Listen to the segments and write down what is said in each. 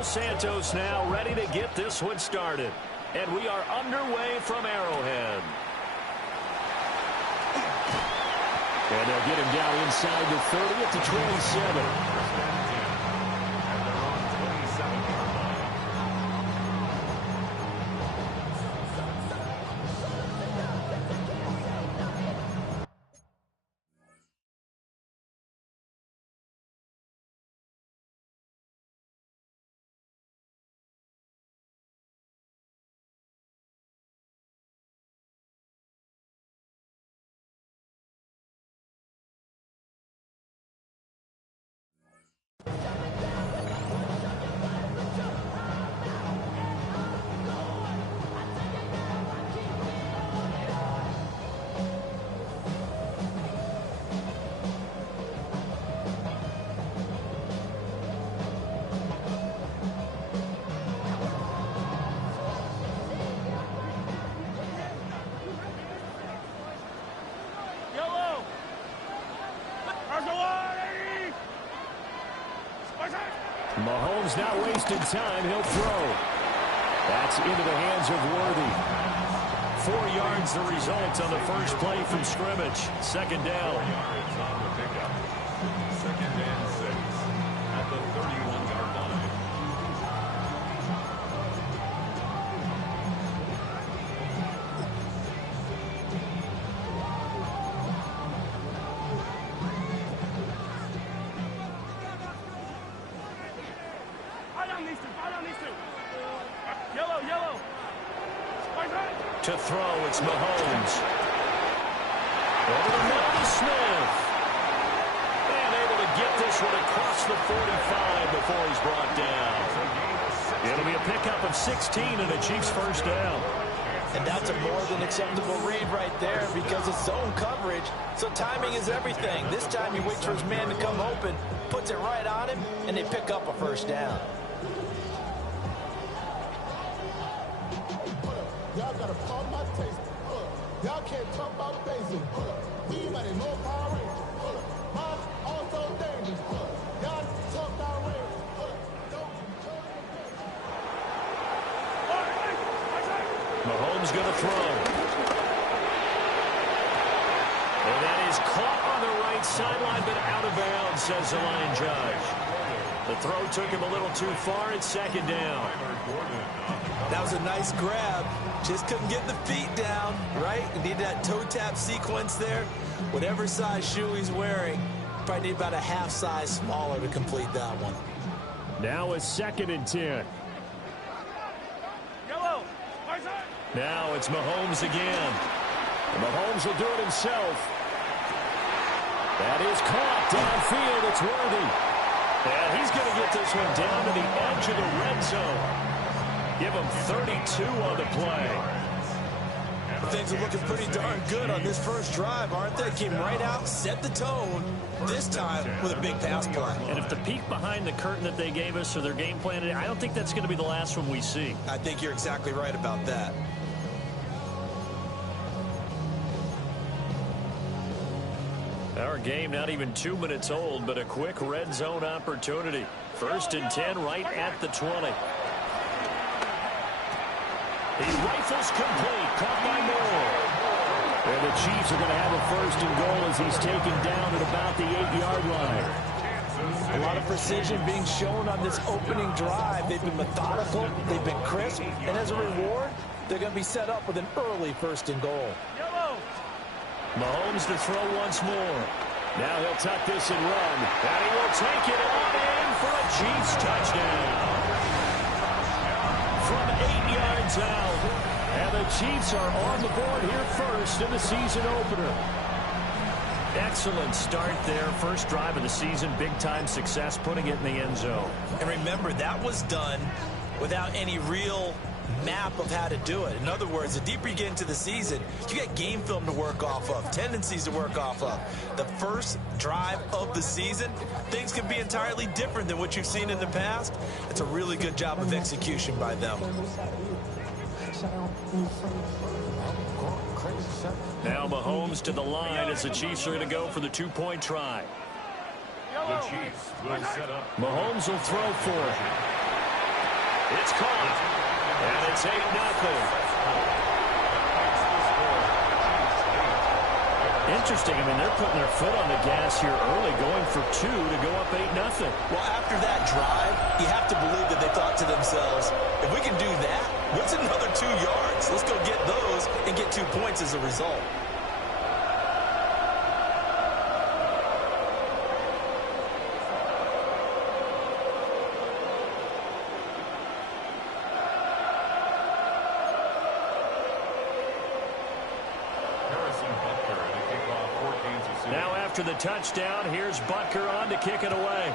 Los Santos now ready to get this one started. And we are underway from Arrowhead. And they'll get him down inside the 30 at the 27. Mahomes not wasting time. He'll throw. That's into the hands of Worthy. 4 yards the result on the first play from scrimmage. Second down. 4 yards on the pickup. Second and 6 at the 31-yard line. To throw, it's Mahomes. Over the middle to Smith. And able to get this one across the 45 before he's brought down. It'll be a pickup of 16 and a Chiefs first down. And that's a more than acceptable read right there because it's zone coverage, so timing is everything. This time he waits for his man to come open, puts it right on him, and they pick up a first down. Y'all gotta pump my taste. Y'all can't talk about basic. We money, no Power Rangers. Mom, also dangerous. Y'all talk about Rangers. Mahomes gonna throw. And that is caught on the right sideline, but out of bounds, says the line judge. The throw took him a little too far. It's second down. That was a nice grab. Just couldn't get the feet down, right? You need that toe tap sequence there. Whatever size shoe he's wearing, probably need about a half size smaller to complete that one. Now a second and 10. Now it's Mahomes again. And Mahomes will do it himself. That is caught downfield. It's Worthy. And he's going to get this one down to the edge of the red zone. Give him 32 on the play. Things are looking pretty darn good on this first drive, aren't they? Came right out, set the tone, this time with a big pass play. And if the peek behind the curtain that they gave us or their game plan, I don't think that's going to be the last one we see. I think you're exactly right about that. Our game not even 2 minutes old, but a quick red zone opportunity. First and 10 right at the 20. He rifles complete, caught by Moore. And the Chiefs are going to have a first and goal as he's taken down at about the 8-yard line. A lot of precision being shown on this opening drive. They've been methodical, they've been crisp, and as a reward, they're going to be set up with an early first and goal. Mahomes to throw once more. Now he'll tuck this and run. And he will take it on in for a Chiefs touchdown. From 8 yards out. And the Chiefs are on the board here first in the season opener. Excellent start there. First drive of the season. Big-time success putting it in the end zone. And remember, that was done without any real map of how to do it. In other words, the deeper you get into the season, you get game film to work off of, tendencies to work off of. The first drive of the season, things can be entirely different than what you've seen in the past. It's a really good job of execution by them. Now Mahomes to the line as the Chiefs are going to go for the two-point try. The Chiefs will set up. Mahomes will throw for it. It's caught. And it's 8-0. Interesting. I mean, they're putting their foot on the gas here early, going for 2 to go up 8-0. Well, after that drive, you have to believe that they thought to themselves, if we can do that, what's another 2 yards? Let's go get those and get 2 points as a result. Now after the touchdown, here's Butker on to kick it away.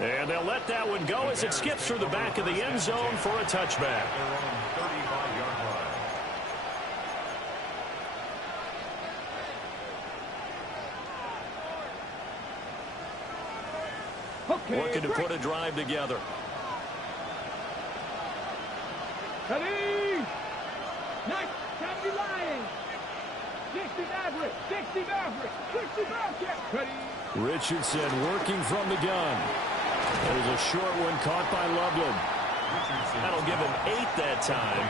And they'll let that one go as it skips through the back of the end zone for a touchback. Looking to put a drive together. Ready? Nice. 70 Lions. 60 Mavericks. 60 Mavericks. 60 Mavericks. Ready? Richardson working from the gun. There's a short one caught by Loveland. That'll give him 8 that time.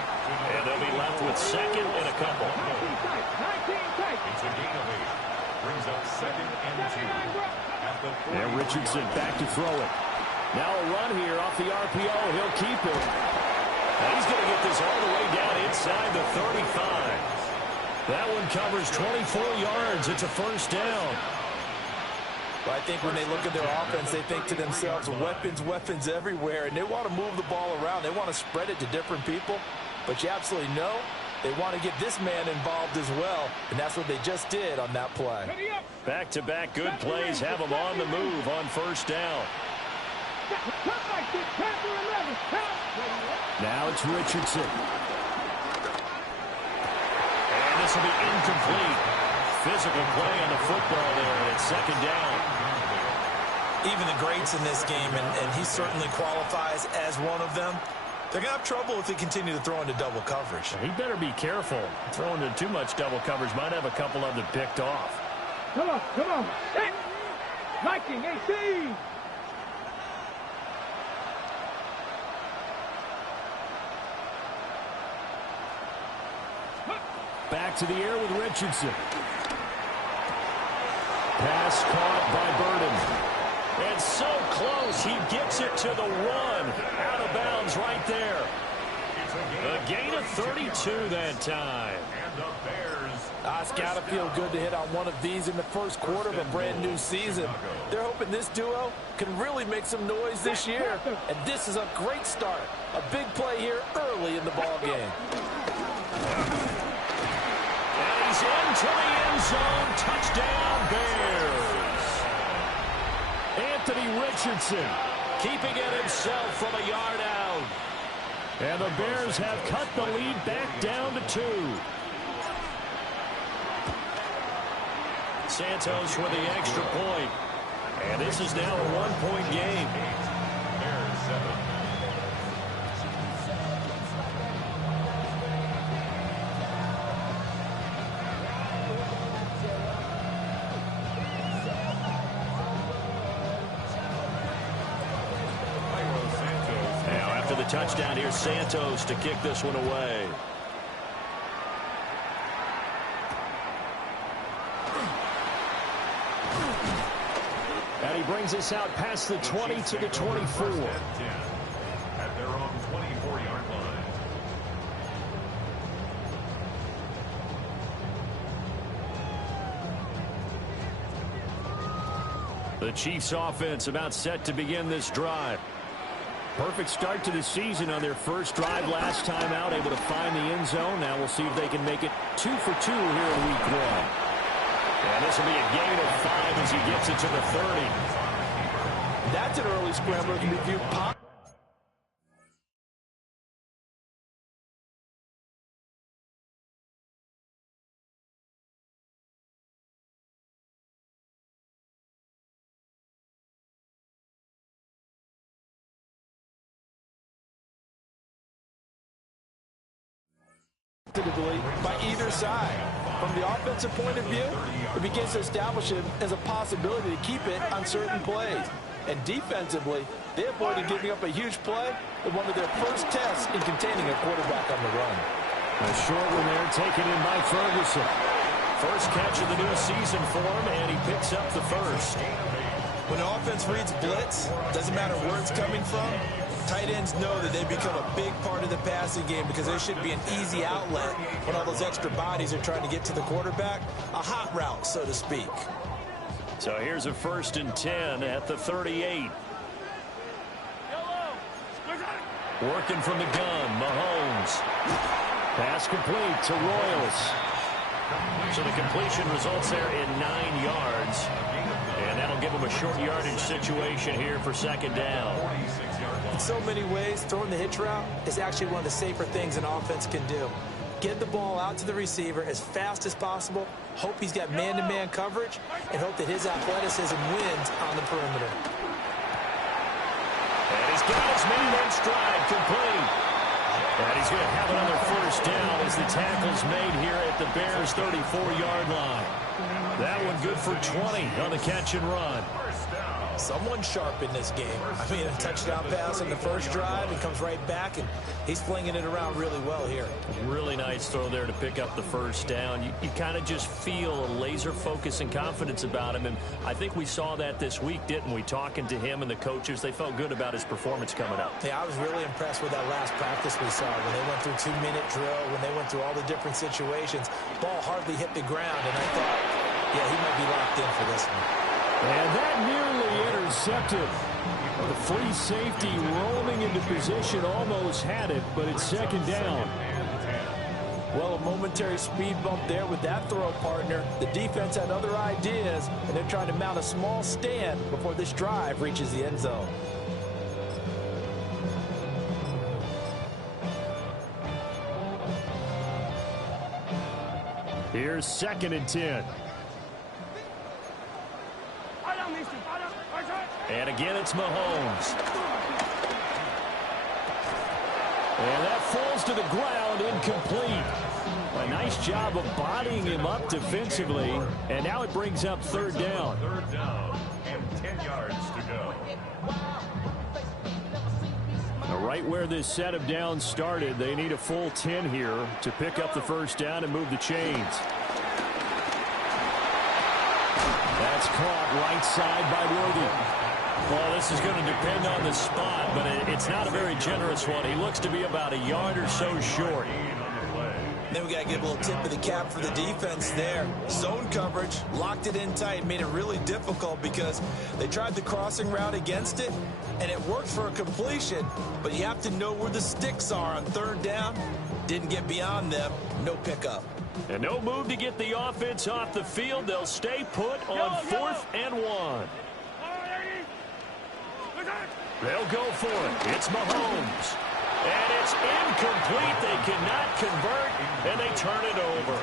And they'll be left with second and a couple. 19 tight. 19 tight. It's a gain of 8. Brings up second and 2. At the 40. And Richardson back to throw it. Now a run here off the RPO. He'll keep it. And he's going to get this all the way down inside the 35. That one covers 24 yards. It's a first down. But I think when they look at their offense, they think to themselves, weapons, weapons everywhere, and they want to move the ball around. They want to spread it to different people. But you absolutely know they want to get this man involved as well, and that's what they just did on that play. Back-to-back good plays have them on the move on first down. Now it's Richardson. And this will be incomplete. Physical play on the football there, and it's second down. Even the greats in this game, and he certainly qualifies as one of them, they're going to have trouble if they continue to throw into double coverage. He better be careful. Throwing into too much double coverage might have a couple of them picked off. Come on, come on. Hey. Viking, AC. Back to the air with Richardson. Pass caught by Burden. And so close, he gets it to the 1. Out of bounds right there. A gain of 32 that time. And the Bears. It's got to feel good to hit on one of these in the first quarter of a brand new season. They're hoping this duo can really make some noise this year. And this is a great start. A big play here early in the ball game. And he's into the end zone. Touchdown, Bears. Anthony Richardson keeping it himself from a yard out. And the Bears have cut the lead back down to 2. Santos with the extra point. And this is now a 1-point game. Bears 7. The touchdown here, Santos to kick this one away. And he brings us out past the 20 to the 24. At their own 24-yard line. The Chiefs offense about set to begin this drive. Perfect start to the season on their first drive last time out, able to find the end zone. Now we'll see if they can make it 2 for 2 here in week 1. And this will be a gain of 5 as he gets it to the 30. That's an early scrambler to review pop. By either side. From the offensive point of view, it begins to establish him as a possibility to keep it on certain plays. And defensively, they avoided giving up a huge play in one of their first tests in containing a quarterback on the run. A short one there taken in by Ferguson. First catch of the new season for him, and he picks up the first. When an offense reads blitz, doesn't matter where it's coming from, tight ends know that they become a big part of the passing game because there should be an easy outlet when all those extra bodies are trying to get to the quarterback. A hot route, so to speak. So here's a 1st and 10 at the 38. Working from the gun, Mahomes. Pass complete to Royals. So the completion results there in 9 yards. And that'll give them a short yardage situation here for 2nd down. In so many ways, throwing the hitch route is actually one of the safer things an offense can do. Get the ball out to the receiver as fast as possible, hope he's got man-to-man coverage, and hope that his athleticism wins on the perimeter. And he's got his man in stride, complete. And he's going to have another 1st down as the tackle's made here at the Bears' 34-yard line. That one good for 20 on the catch and run. Someone sharp in this game. I mean, a touchdown pass on the first drive and comes right back, and he's flinging it around really well here. Really nice throw there to pick up the 1st down. You kind of just feel a laser focus and confidence about him, and I think we saw that this week, didn't we? Talking to him and the coaches, they felt good about his performance coming up. Yeah, I was really impressed with that last practice we saw when they went through 2-minute drill, when they went through all the different situations. Ball hardly hit the ground, and I thought, yeah, he might be locked in for this one. And that nearly intercepted. The free safety roaming into position almost had it, but it's 2nd down. Well, a momentary speed bump there with that throw partner. The defense had other ideas, and they're trying to mount a small stand before this drive reaches the end zone. Here's 2nd and 10. And again, it's Mahomes. And that falls to the ground, incomplete. A nice job of bodying him up defensively. And now it brings up 3rd down. 3rd down and 10 yards to go. Now, right where this set of downs started, they need a full 10 here to pick up the 1st down and move the chains. That's caught right side by Worthy. Well, this is going to depend on the spot, but it's not a very generous one. He looks to be about a yard or so short. Then we got to give a little tip of the cap for the defense there. Zone coverage, locked it in tight, made it really difficult because they tried the crossing route against it, and it worked for a completion, but you have to know where the sticks are on 3rd down. Didn't get beyond them, no pickup. And no move to get the offense off the field. They'll stay put on 4th and 1. They'll go for it. It's Mahomes. And it's incomplete. They cannot convert, and they turn it over.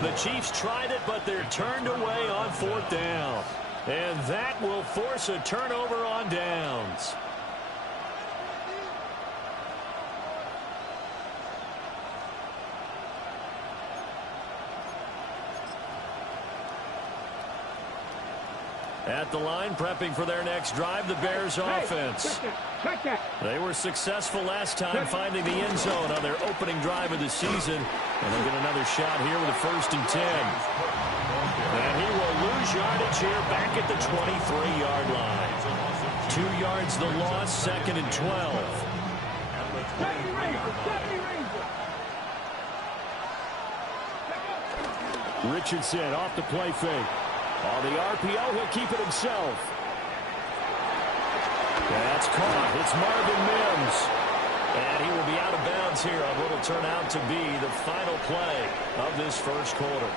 The Chiefs tried it, but they're turned away on 4th down. And that will force a turnover on downs. At the line, prepping for their next drive, the Bears offense. They were successful last time finding the end zone on their opening drive of the season. And they'll get another shot here with a 1st and 10. And he will lose yardage here back at the 23-yard line. 2 yards the loss, 2nd and 12. Richardson off the play fake. On the RPO, he'll keep it himself. That's caught. It's Marvin Mims. And he will be out of bounds here on what will turn out to be the final play of this 1st quarter.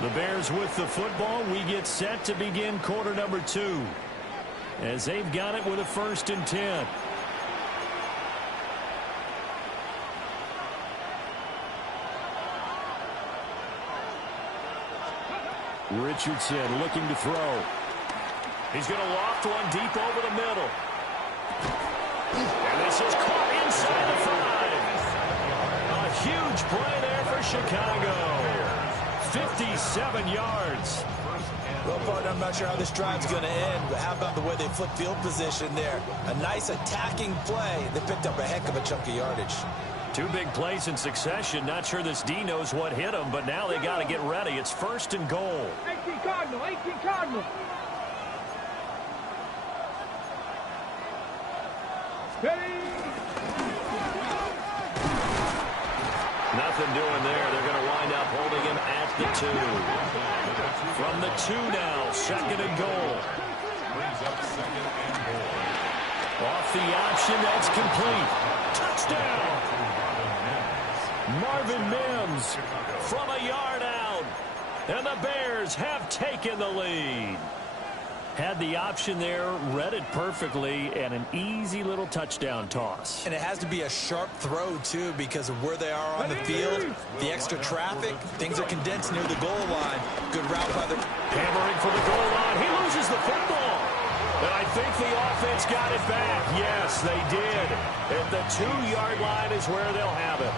The Bears with the football. We get set to begin quarter number 2. As they've got it with a 1st and 10. Richardson looking to throw. He's going to loft one deep over the middle. And this is caught inside the 5. A huge play there for Chicago. 57 yards. Well, partner, I'm not sure how this drive's going to end, but how about the way they flip field position there? A nice attacking play. They picked up a heck of a chunk of yardage. 2 big plays in succession. Not sure this D knows what hit him, but now they got to get ready. It's 1st and goal. 18 Cardinal, 18 Cardinal. Ready? Nothing doing there. They're going to wind up holding him at the 2. From the 2 now, 2nd and goal. Brings up 2nd and goal. Off the option, that's complete. Touchdown! Marvin Mims from a yard out. And the Bears have taken the lead. Had the option there, read it perfectly, and an easy little touchdown toss. And it has to be a sharp throw, too, because of where they are on the field, the extra traffic. Things are condensed near the goal line. Good route by the... Hammering for the goal line. He loses the football. And I think the offense got it back. Yes, they did. At the 2-yard line is where they'll have it.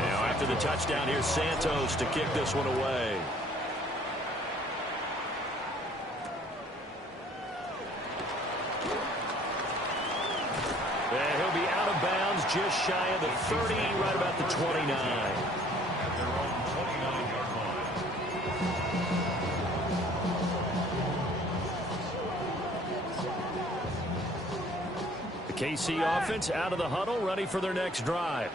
Now, after the touchdown, here's Santos to kick this one away. And he'll be out of bounds just shy of the 30, right about the 29. At their own 29-yard line. The KC offense out of the huddle, ready for their next drive.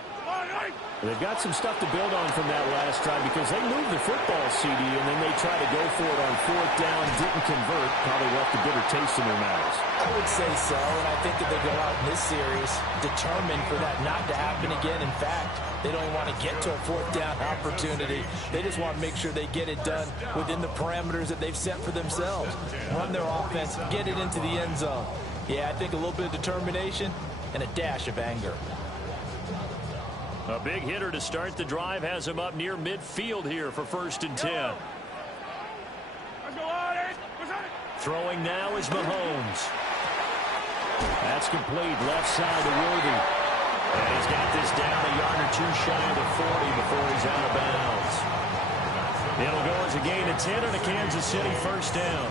They've got some stuff to build on from that last drive because they moved the football, CD, and then they tried to go for it on 4th down, didn't convert, probably left a bitter taste in their mouths. I would say so, and I think that they go out in this series determined for that not to happen again. In fact, they don't even want to get to a 4th down opportunity. They just want to make sure they get it done within the parameters that they've set for themselves. Run their offense, get it into the end zone. Yeah, I think a little bit of determination and a dash of anger. A big hitter to start the drive has him up near midfield here for 1st and 10. Throwing now is Mahomes. That's complete. Left side to Worthy. And he's got this down a yard or 2 shy of the 40 before he's out of bounds. It'll go as a gain of 10 and a Kansas City 1st down.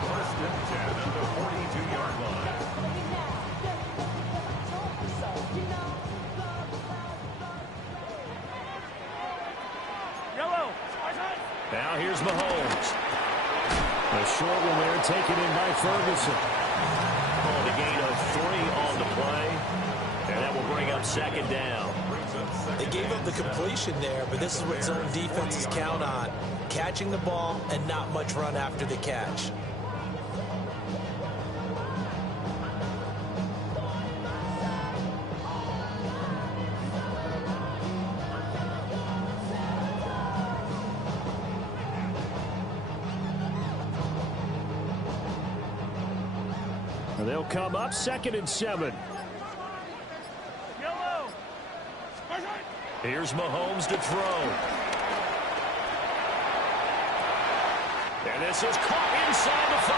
1st and 10 at the 42-yard line. Now here's Mahomes. A short one there taken in by Ferguson. Oh, the gain of 3 on the play. And that will bring up 2nd down. They gave up the completion there, but this is what zone defenses count on. Catching the ball and not much run after the catch. They'll come up 2nd and 7. Here's Mahomes to throw. And this is caught inside the 5.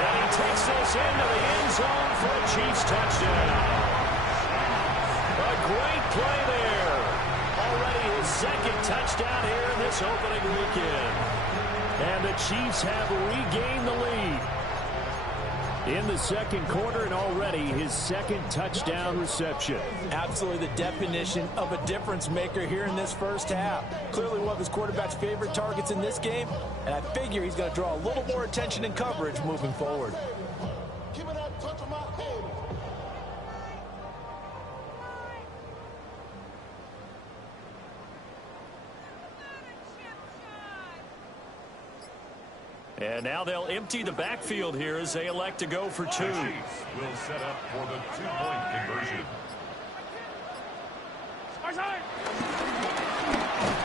And he takes this into the end zone for a Chiefs touchdown. A great play there. Already his 2nd touchdown here in this opening weekend. And the Chiefs have regained the lead in the 2nd quarter, and already his 2nd touchdown reception. Absolutely the definition of a difference maker here in this 1st half. Clearly one of his quarterback's favorite targets in this game, and I figure he's going to draw a little more attention and coverage moving forward. Give me that touch of my head. And now they'll empty the backfield here as they elect to go for 2. The Chiefs will set up for the 2-point conversion.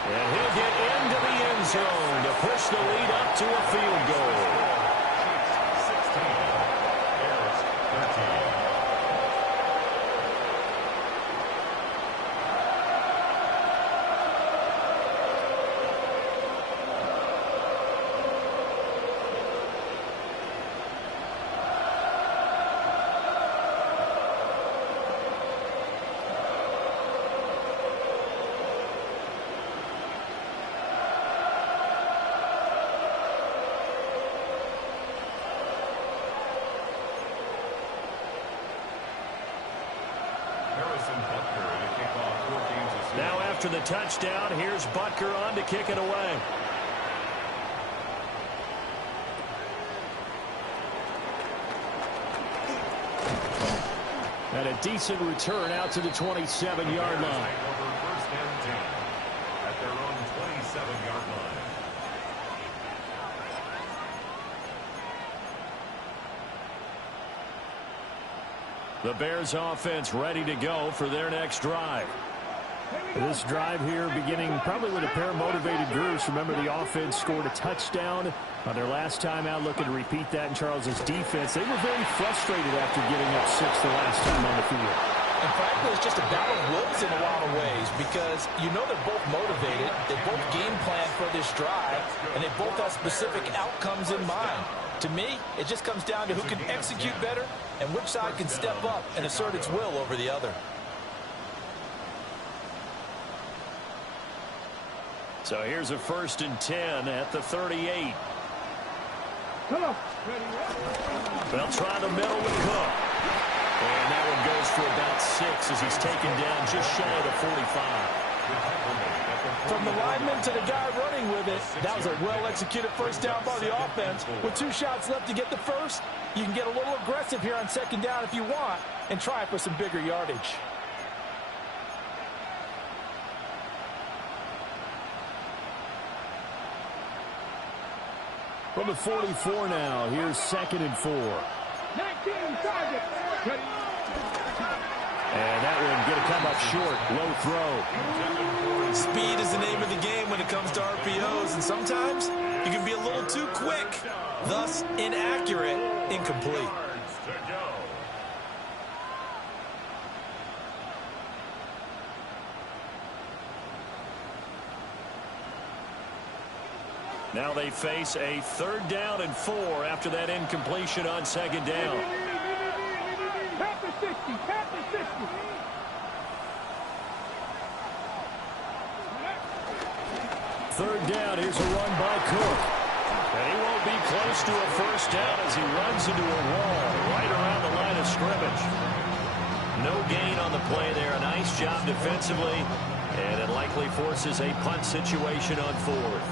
And he'll get into the end zone to push the lead up to a field goal. 16, Bears 13. after the touchdown. Here's Butker on to kick it away. And a decent return out to the 27-yard line. First and 10 at their own 27-yard line. The Bears offense ready to go for their next drive. This drive here beginning probably with a pair of motivated groups. Remember, the offense scored a touchdown on their last time out, looking to repeat that in Charles's defense. They were very frustrated after getting up 6 the last time on the field. And frankly, it's just a battle of wills in a lot of ways because you know they're both motivated. They both game plan for this drive, and they both have specific outcomes in mind. To me, it just comes down to who can execute better and which side can step up and assert its will over the other. So here's a 1st and 10 at the 38. They'll try the middle with Cook. And that one goes for about 6 as he's taken down just shy of the 45. From the lineman to the guy running with it, that was a well-executed first down by the offense. With 2 shots left to get the first, you can get a little aggressive here on 2nd down if you want and try for some bigger yardage. From the 44 now, here's 2nd and 4. 19 target. And that one going to come up short. Low throw. Speed is the name of the game when it comes to RPOs, and sometimes you can be a little too quick, thus inaccurate, incomplete. Now they face a 3rd down and 4 after that incompletion on 2nd down. Tap the 60. Tap the 60. Third down, here's a run by Cook. And he won't be close to a 1st down as he runs into a wall right around the line of scrimmage. No gain on the play there. A nice job defensively. And it likely forces a punt situation on 4th.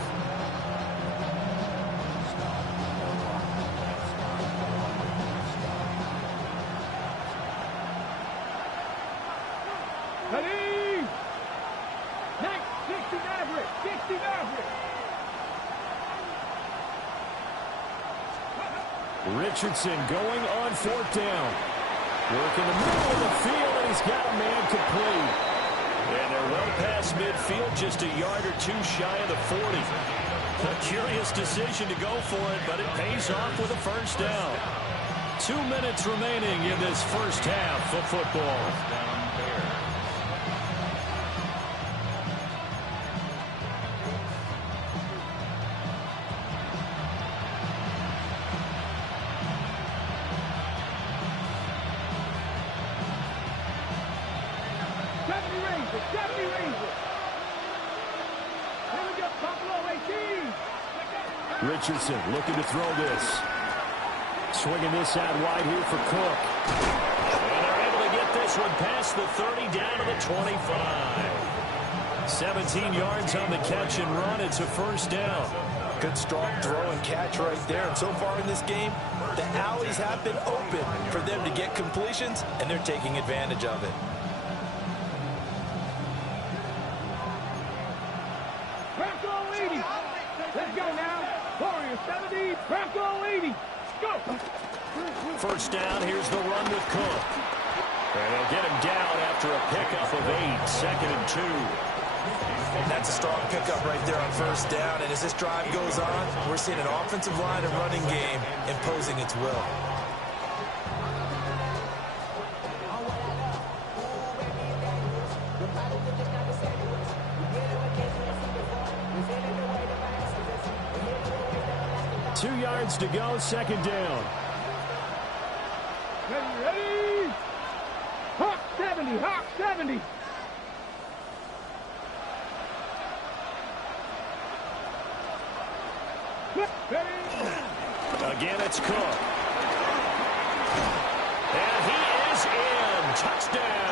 Richardson going on 4th down. Work in the middle of the field, and he's got a man complete. And they're well past midfield, just a yard or 2 shy of the 40. A curious decision to go for it, but it pays off with a 1st down. 2 minutes remaining in this first half of football. Richardson looking to throw this. Swinging this out wide here for Cook. And they're able to get this one past the 30 down to the 25. 17 yards on the catch and run. It's a 1st down. Good strong throw and catch right there. And so far in this game, the alleys have been open for them to get completions, and they're taking advantage of it. Let's go now. Warriors 70, Bronco 80. Go. 1st down, here's the run with Cook. And they'll get him down after a pickup of 8, 2nd and 2. And that's a strong pickup right there on 1st down. And as this drive goes on, we're seeing an offensive line and running game imposing its will. Two yards to go, 2nd down. Ready? Hawk 70, Hawk 70. Again, it's Cook. And he is in. Touchdown.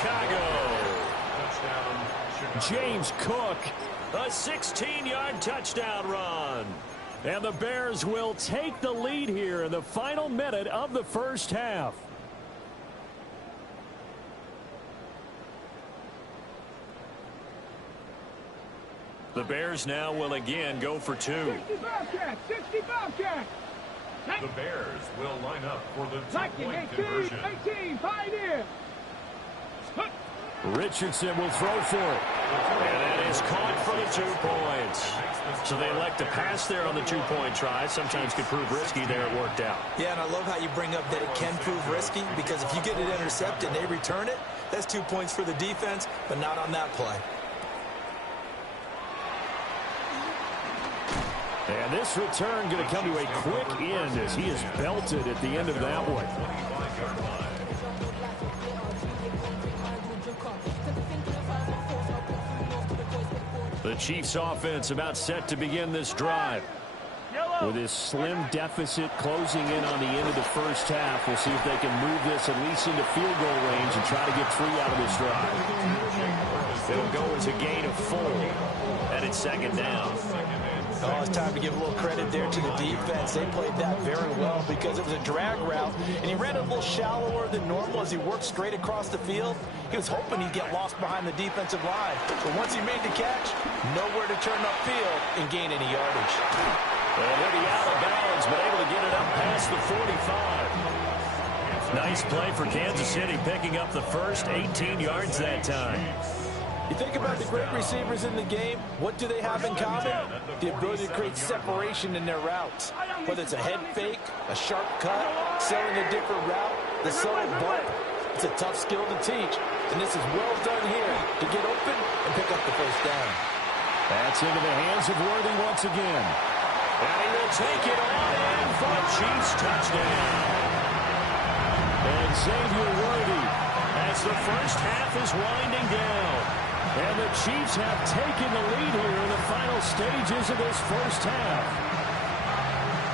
Chicago. Touchdown, Chicago. James Cook, a 16-yard touchdown run. And the Bears will take the lead here in the final minute of the first half. The Bears now will again go for 2. 60 Bobcats, 60 Bobcats. The Bears will line up for the 19, two-point 18, conversion. 18, Pioneer. Richardson will throw for it. And it is caught for the 2 points. So they elect to pass there on the 2-point try. Sometimes could prove risky. There it worked out. Yeah, and I love how you bring up that it can prove risky, because if you get it intercepted and they return it, that's 2 points for the defense, but not on that play. And this return going to come to a quick end as he is belted at the end of that one. 25-yard line. The Chiefs offense about set to begin this drive. With his slim deficit closing in on the end of the first half, we'll see if they can move this at least into field goal range and try to get 3 out of this drive. It'll go as a gain of 4. And it's second down. Oh, it's time to give a little credit there to the defense. They played that very well because it was a drag route, and he ran it a little shallower than normal as he worked straight across the field. He was hoping he'd get lost behind the defensive line. But once he made the catch, nowhere to turn upfield and gain any yardage. Well, he'll be out of bounds, but able to get it up past the 45. Nice play for Kansas City, picking up the first 18 yards that time. You think about the great receivers in the game, what do they have in common? The ability to create separation in their routes. Whether it's a head fake, a sharp cut, selling a different route, the subtle bump. It's a tough skill to teach, and this is well done here to get open and pick up the first down. That's into the hands of Worthy once again. And he will take it on in for a Chiefs touchdown. And Xavier Worthy, as the first half is winding down. And the Chiefs have taken the lead here in the final stages of this first half.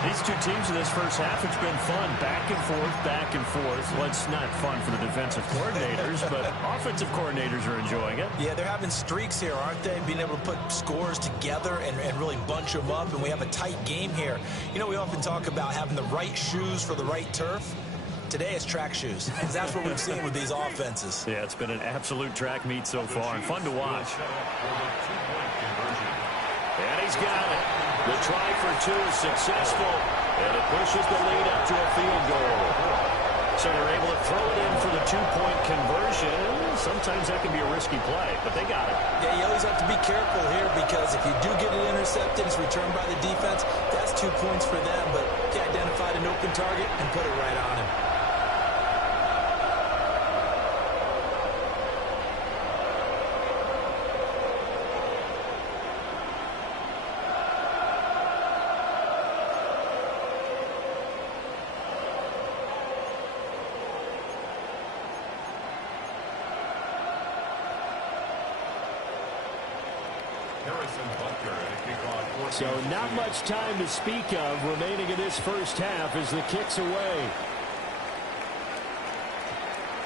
These two teams in this first half, it's been fun. Back and forth, back and forth. Well, it's not fun for the defensive coordinators, but offensive coordinators are enjoying it. Yeah, they're having streaks here, aren't they? Being able to put scores together and really bunch them up, and we have a tight game here. You know, we often talk about having the right shoes for the right turf. Today it's track shoes. That's what we've seen with these offenses. Yeah, it's been an absolute track meet so far and fun to watch. And he's got it. The try for 2 is successful, and it pushes the lead up to a field goal. So they're able to throw it in for the 2-point conversion. Sometimes that can be a risky play, but they got it. Yeah, you always have to be careful here because if you do get it intercepted, it's returned by the defense, that's 2 points for them, but he identified an open target and put it right on him. So not much time to speak of remaining in this first half as the kick's away.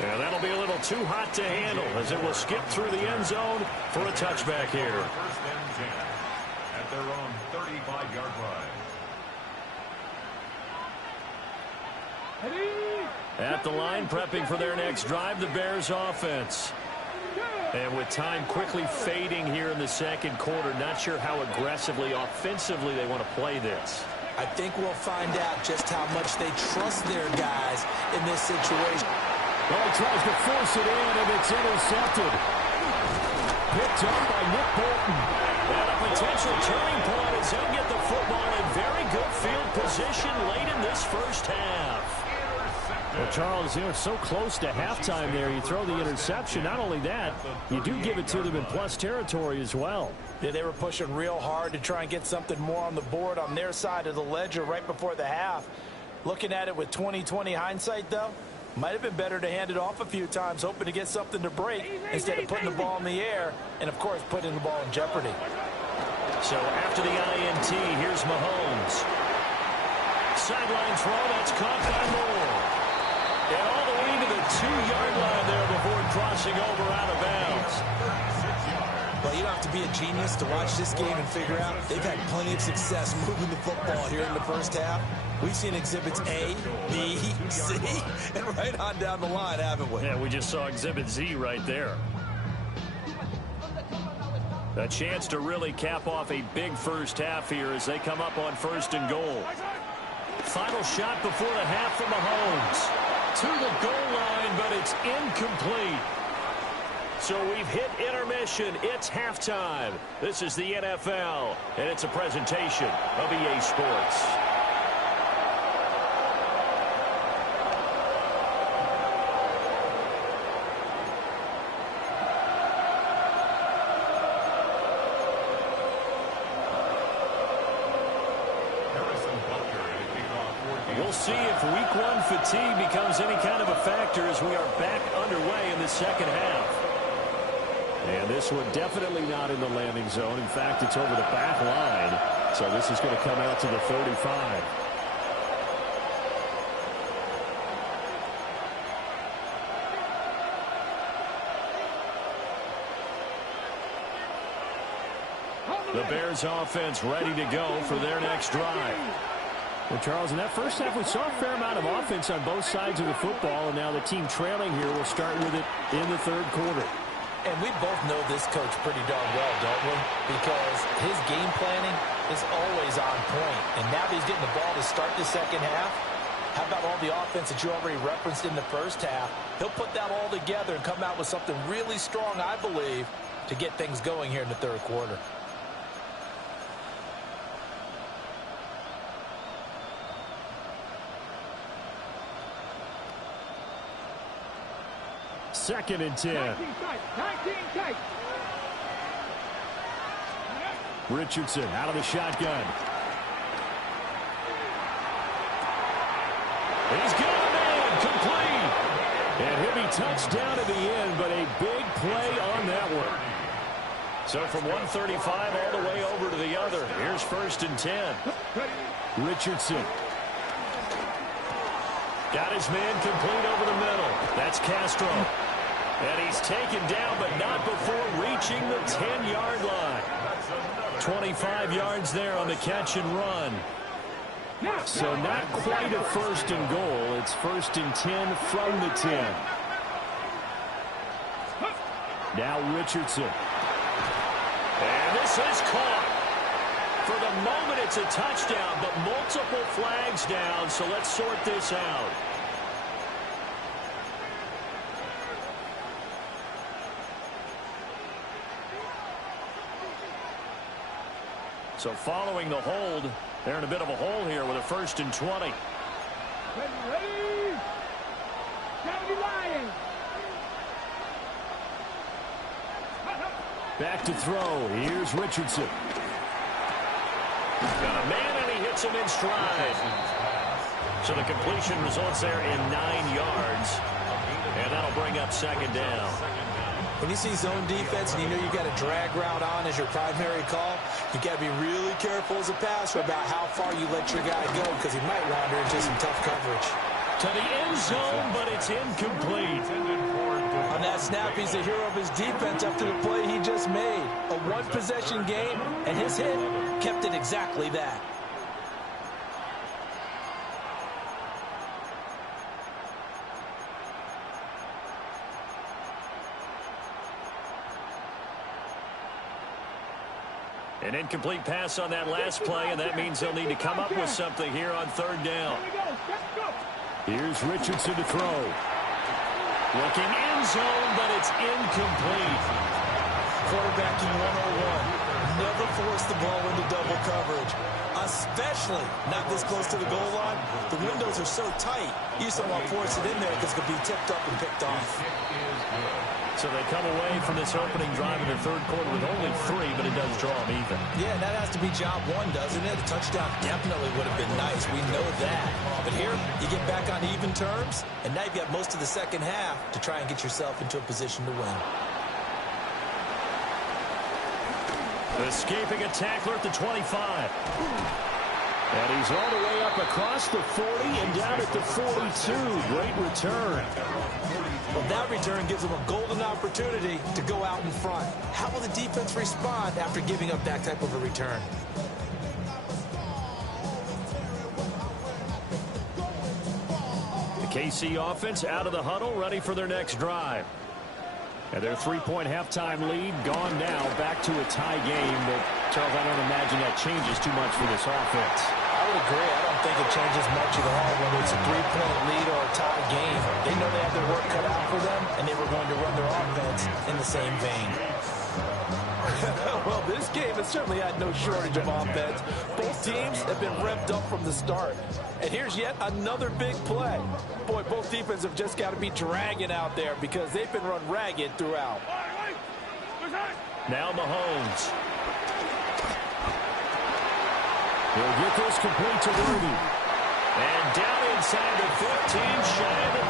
Yeah, that'll be a little too hot to handle as it will skip through the end zone for a touchback here. First and 10 at their own 35-yard line. At the line, prepping for their next drive, the Bears offense. And with time quickly fading here in the second quarter, not sure how aggressively, offensively they want to play this. I think we'll find out just how much they trust their guys in this situation. Well, he tries to force it in, and it's intercepted. Picked up by Nick Bolton. And a potential turning point as he'll get the football in very good field position late in this first half. Well, Charles, they're so close to halftime there. You throw the interception. Not only that, you do give it to them in plus territory as well. Yeah, they were pushing real hard to try and get something more on the board on their side of the ledger right before the half. Looking at it with 20/20 hindsight, though, might have been better to hand it off a few times, hoping to get something to break instead of putting the ball in the air and, of course, putting the ball in jeopardy. So after the INT, here's Mahomes. Sideline throw, that's caught by Moore. And all the way to the 2-yard line there before crossing over out of bounds. Well, you don't have to be a genius to watch this game and figure out they've had plenty of success moving the football here in the first half. We've seen exhibits A, B, C, and right on down the line, haven't we? Yeah, we just saw exhibit Z right there. A chance to really cap off a big first half here as they come up on 1st and goal. Final shot before the half from Mahomes. To the goal line, but it's incomplete. So we've hit intermission. It's halftime. This is the NFL, and it's a presentation of EA Sports. We'll see if week 1 fatigue becomes any kind of a factor as we are back underway in the second half. And this one definitely not in the landing zone. In fact, it's over the back line. So this is going to come out to the 35. The Bears offense ready to go for their next drive. Well, Charles, in that first half, we saw a fair amount of offense on both sides of the football, and now the team trailing here will start with it in the third quarter. And we both know this coach pretty darn well, don't we? Because his game planning is always on point. And now that he's getting the ball to start the second half, how about all the offense that you already referenced in the first half? He'll put that all together and come out with something really strong, I believe, to get things going here in the third quarter. Second and 10. 19 tight. Richardson out of the shotgun. He's got a man complete. And he'll be touchdown at the end, but a big play on that one. So from 135 all the way over to the other. Here's 1st and 10. Richardson. Got his man complete over the middle. That's Castro. And he's taken down, but not before reaching the 10-yard line. 25 yards there on the catch and run. So not quite a 1st and goal. It's 1st and 10 from the 10. Now Richardson. And this is caught. For the moment, it's a touchdown, but multiple flags down, so let's sort this out. So following the hold, they're in a bit of a hole here with a 1st and 20. Ready? Down the line. Back to throw. Here's Richardson. Got a man, and he hits him in stride. So the completion results there in 9 yards. And that'll bring up 2nd down. When you see zone defense and you know you got a drag route on as your primary call, you got to be really careful as a passer about how far you let your guy go because he might wander into some tough coverage. To the end zone, but it's incomplete. On that snap, he's the hero of his defense after the play he just made. A one-possession game, and his hit kept it exactly that. An incomplete pass on that last play, and that means they'll need to come up with something here on 3rd down. Here's Richardson to throw. Looking end zone, but it's incomplete. Quarterbacking 101. Never force the ball into double coverage, especially not this close to the goal line. The windows are so tight, you just don't want to force it in there because it could be tipped up and picked off. So they come away from this opening drive in the third quarter with only 3, but it does draw them even. Yeah, that has to be job 1, doesn't it? A touchdown definitely would have been nice. We know that. But here, you get back on even terms, and now you've got most of the second half to try and get yourself into a position to win. Escaping a tackler at the 25. And he's all the way up across the 40 and down at the 42. Great return. Well, that return gives them a golden opportunity to go out in front. How will the defense respond after giving up that type of a return? The KC offense out of the huddle, ready for their next drive. And their three-point halftime lead gone now, back to a tie game. But, Charles, I don't imagine that changes too much for this offense. I would agree. I don't think it changes much at all, whether it's a three-point lead or a tie game. They know they have their work cut out for them, and they were going to run their offense in the same vein. Well, this game has certainly had no shortage of offense. Both teams have been revved up from the start. And here's yet another big play. Boy, both defenses have just got to be dragging out there because they've been run ragged throughout. Now Mahomes. He'll get this complete to Worthy. And down inside the 15, shy of the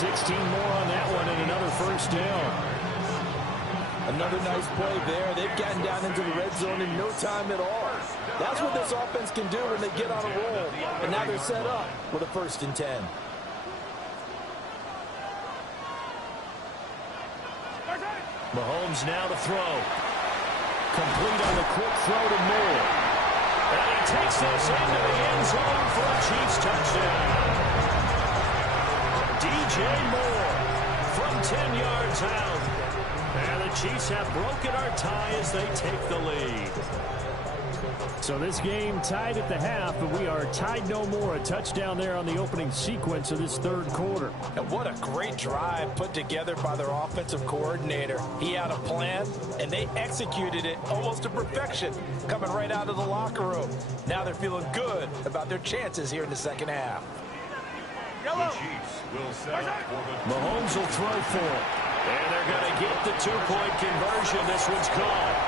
10. 16 more on that one and another first down. Another nice play there. They've gotten down into the red zone in no time at all. That's what this offense can do when they get on a roll. And now they're set up with a 1st and 10. Mahomes now to throw. Complete on the quick throw to Moore. And he takes this into the end zone for a Chiefs touchdown. DJ Moore from 10 yards out. And the Chiefs have broken our tie as they take the lead. So this game tied at the half, but we are tied no more. A touchdown there on the opening sequence of this third quarter. And what a great drive put together by their offensive coordinator. He had a plan, and they executed it almost to perfection, coming right out of the locker room. Now they're feeling good about their chances here in the second half. The Chiefs will set up for the Mahomes will throw for it. And they're going to get the two-point conversion. This one's caught.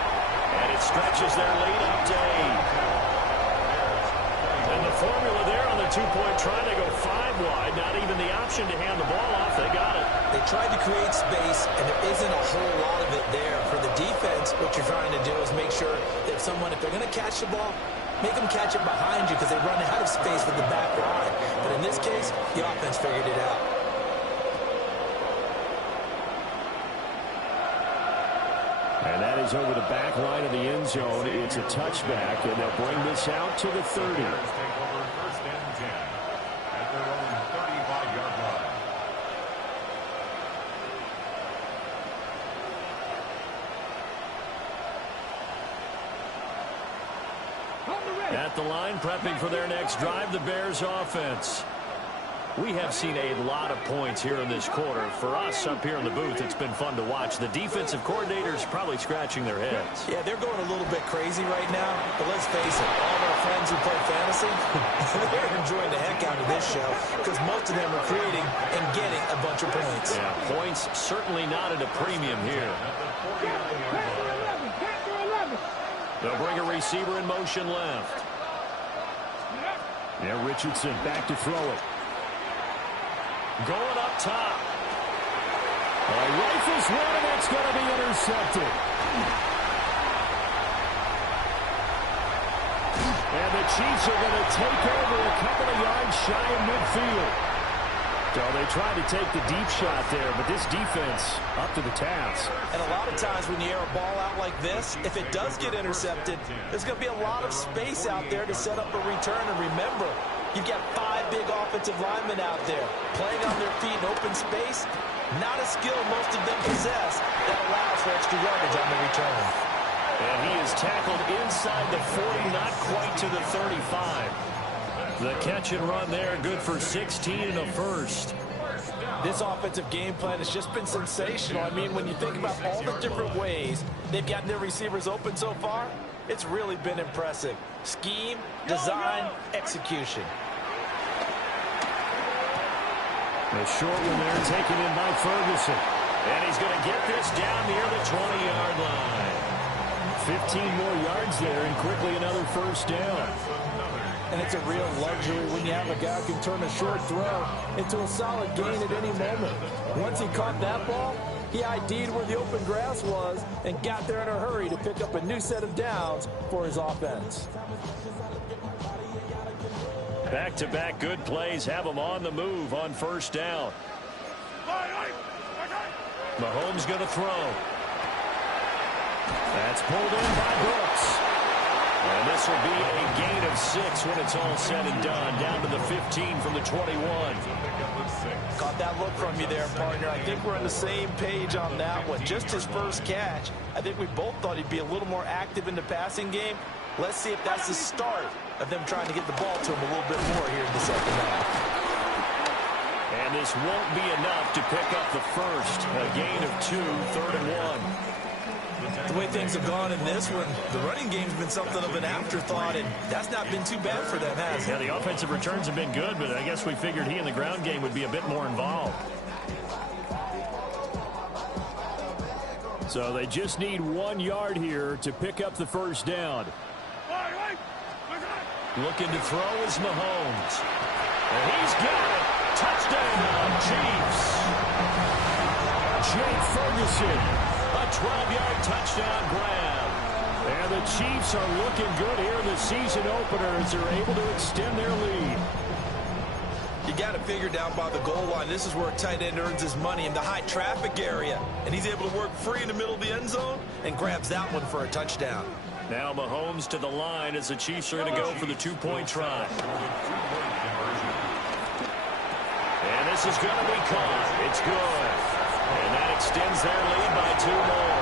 And it stretches their lead up to 8. And the formula there on the two-point trying to go 5 wide. Not even the option to hand the ball off. They got it. They tried to create space, and there isn't a whole lot of it there. For the defense, what you're trying to do is make sure that if they're going to catch the ball, make them catch it behind you because they run out of space with the back line. But in this case, the offense figured it out. And that is over the back line of the end zone. It's a touchback, and they'll bring this out to the 30. Take over 1st and 10 at their own 35-yard line. At the line, prepping for their next drive, the Bears offense. We have seen a lot of points here in this quarter. For us up here in the booth, it's been fun to watch. The defensive coordinators probably scratching their heads. Yeah, they're going a little bit crazy right now. But let's face it, all of our friends who play fantasy, they're enjoying the heck out of this show because most of them are creating and getting a bunch of points. Yeah, points certainly not at a premium here. They'll bring a receiver in motion left. Yeah, Richardson back to throw it. Going up top. Rifles one, and that's going to be intercepted. And the Chiefs are going to take over a couple of yards shy of midfield. So they tried to take the deep shot there, but this defense up to the task. And a lot of times when you air a ball out like this, if it does get intercepted, there's going to be a lot of space out there to set up a return. And remember, you've got 5 big offensive linemen out there playing on their feet in open space. Not a skill most of them possess that allows for extra yardage on the return. And he is tackled inside the 40, not quite to the 35. The catch and run there, good for 16 and a first. This offensive game plan has just been sensational. I mean, when you think about all the different ways they've gotten their receivers open so far, it's really been impressive. Scheme, design, execution. The short one there taken in by Ferguson. And he's going to get this down near the 20-yard line. 15 more yards there and quickly another first down. And it's a real luxury when you have a guy who can turn a short throw into a solid gain at any moment. Once he caught that ball, he ID'd where the open grass was and got there in a hurry to pick up a new set of downs for his offense. Back-to-back good plays have them on the move on first down. Mahomes going to throw. That's pulled in by Brooks. And this will be a gain of 6 when it's all said and done. Down to the 15 from the 21. Caught that look from you there, partner. I think we're on the same page on that one. Just his first catch. I think we both thought he'd be a little more active in the passing game. Let's see if that's the start of them trying to get the ball to him a little bit more here in the second half. And this won't be enough to pick up the first. A gain of 2, 3rd and 1. The way things have gone in this one, the running game's been something of an afterthought, and that's not been too bad for them, has it? Yeah, the offensive returns have been good, but I guess we figured he in the ground game would be a bit more involved. So they just need 1 yard here to pick up the first down. Looking to throw is Mahomes. And he's got it. Touchdown, Chiefs. Jake Ferguson. A 12-yard touchdown grab. And the Chiefs are looking good here in the season opener as they're able to extend their lead. You got it figured down by the goal line. This is where a tight end earns his money, in the high traffic area. And he's able to work free in the middle of the end zone and grabs that one for a touchdown. Now Mahomes to the line as the Chiefs are going to go for the 2-point try. And this is going to be caught. It's good. And that extends their lead by 2 more.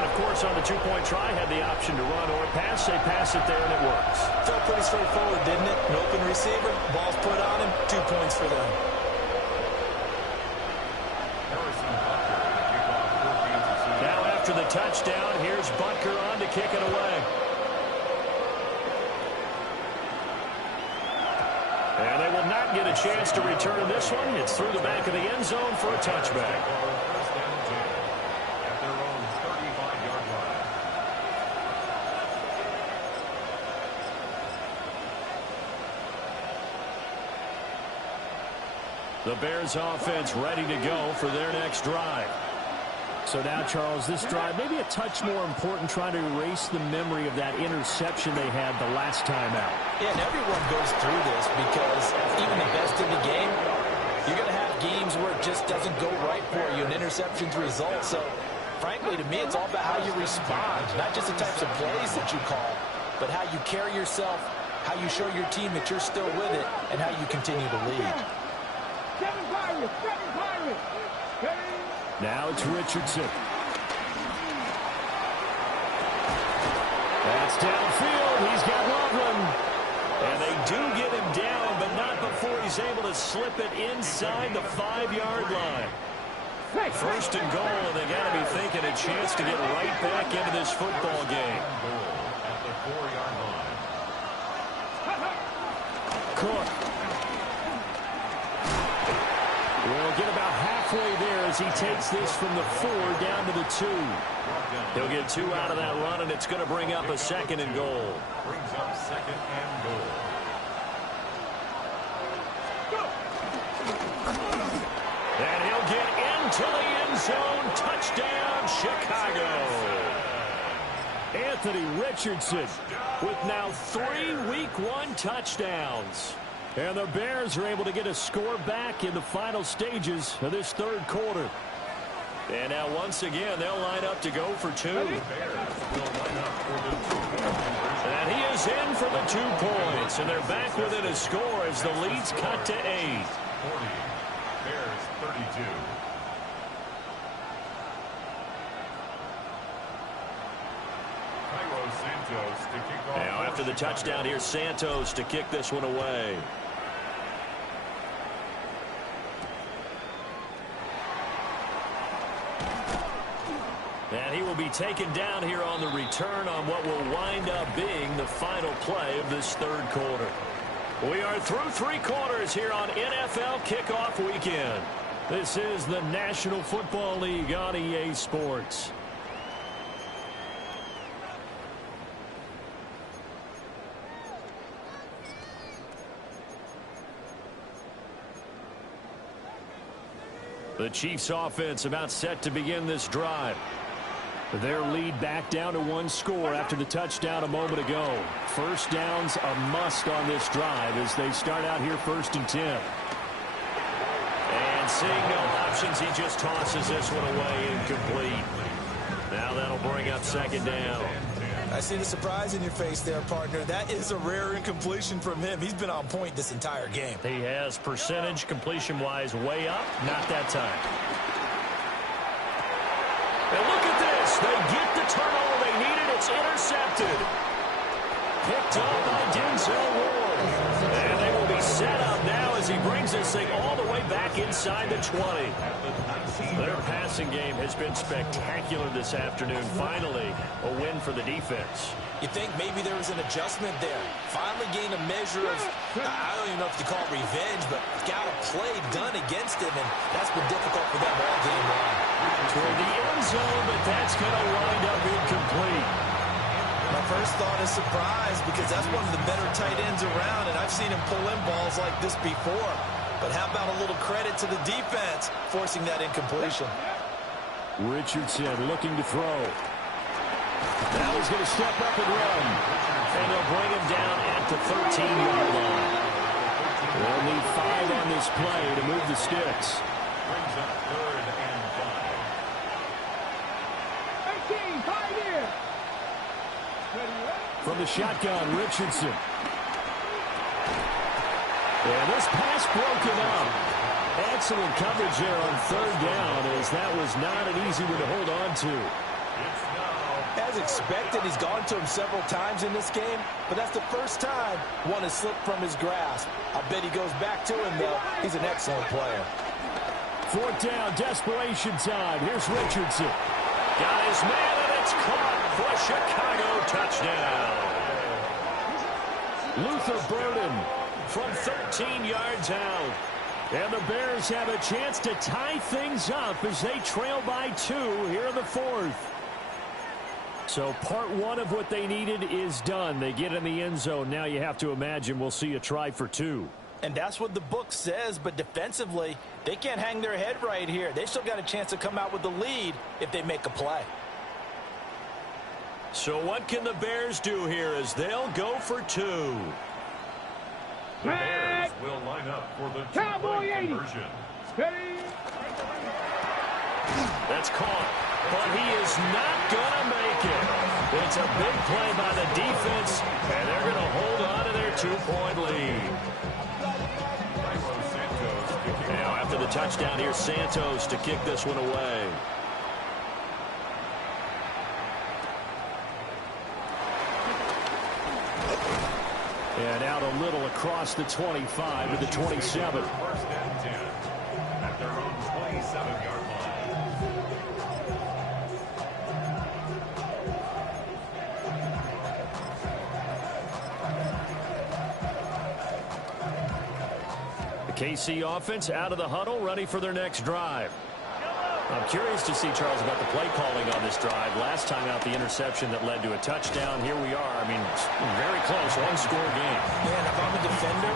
And, of course, on the 2-point try, had the option to run or pass. They pass it there, and it works. Felt pretty straightforward, didn't it? An open receiver, ball's put on him, 2 points for them. Now after the touchdown, here's Butker on to kick it away. And they will not get a chance to return this one. It's through the back of the end zone for a touchback. The Bears offense ready to go for their next drive. So now, Charles, this drive maybe a touch more important, trying to erase the memory of that interception they had the last time out. Yeah, and everyone goes through this because even the best in the game, you're going to have games where it just doesn't go right for you, and interceptions result. So, frankly, to me, it's all about how you respond, not just the types of plays that you call, but how you carry yourself, how you show your team that you're still with it, and how you continue to lead. Seven Pirates. Now it's Richardson. That's downfield. He's got Loveland. And they do get him down, but not before he's able to slip it inside the 5-yard line. First and goal, and they got to be thinking a chance to get right back into this football game. At the 4-yard line. Cook. We'll get about halfway there as he takes this from the 4 down to the 2. He'll get 2 out of that run, and it's going to bring up a 2nd and goal. Brings up 2nd and goal. And he'll get into the end zone. Touchdown, Chicago. Anthony Richardson with now 3 Week 1 touchdowns. And the Bears are able to get a score back in the final stages of this 3rd quarter. And now once again, they'll line up to go for 2. And he is in for the 2 points. And they're back within a score as the lead's cut to 8. 40. Bears 32. Santos to kick off. Now after the touchdown, here's Santos to kick this one away. And he will be taken down here on the return on what will wind up being the final play of this 3rd quarter. We are through 3 quarters here on NFL Kickoff Weekend. This is the National Football League on EA Sports. The Chiefs offense about set to begin this drive. Their lead back down to one score after the touchdown a moment ago. First down's a must on this drive as they start out here 1st and 10. And seeing no options, he just tosses this one away incomplete. Now that'll bring up 2nd down. I see the surprise in your face there, partner. That is a rare incompletion from him. He's been on point this entire game. He has percentage completion-wise way up. Not that time. And look at this. They get the turnover they needed. It's intercepted. Picked up by Denzel Ward. And they will be set up now as he brings this thing all the way back inside the 20. Their passing game has been spectacular this afternoon. Finally, a win for the defense. You think maybe there was an adjustment there. Finally gained a measure of, I don't even know if you call it revenge, but got a play done against him, and that's been difficult for them all game long. Toward the end zone, but that's going to wind up incomplete. My first thought is surprise because that's one of the better tight ends around, and I've seen him pull in balls like this before. But how about a little credit to the defense forcing that incompletion? Richardson looking to throw. Now he's going to step up and run. And they'll bring him down at the 13-yard line. They'll need 5 on this play to move the sticks. Brings up 3rd and 18, 5 here. From the shotgun, Richardson. And this pass broken up. Excellent coverage there on 3rd down, as that was not an easy one to hold on to. As expected, he's gone to him several times in this game, but that's the first time one has slipped from his grasp. I bet he goes back to him, though. He's an excellent player. 4th down, desperation time. Here's Richardson. Got his man, and it's caught for a Chicago touchdown. Luther Burden from 13 yards out. And the Bears have a chance to tie things up as they trail by 2 here in the 4th. So part 1 of what they needed is done. They get in the end zone. Now you have to imagine we'll see a try for 2. And that's what the book says, but defensively, they can't hang their head right here. They still got a chance to come out with the lead if they make a play. So what can the Bears do here as they'll go for 2? The Bears will line up for the Cowboy 80. conversion. Ready? That's caught, but he is not going to make it. It's a big play by the defense, and they're going to hold on to their 2-point lead. Now after the touchdown, here's Santos to kick this one away. And out a little across the 25 to the 27. 1st and 10 at their own 27-yard line. The KC offense out of the huddle, ready for their next drive. I'm curious to see, Charles, about the play calling on this drive. Last time out, the interception that led to a touchdown. Here we are. I mean, very close, one-score game. Man, if I'm a defender,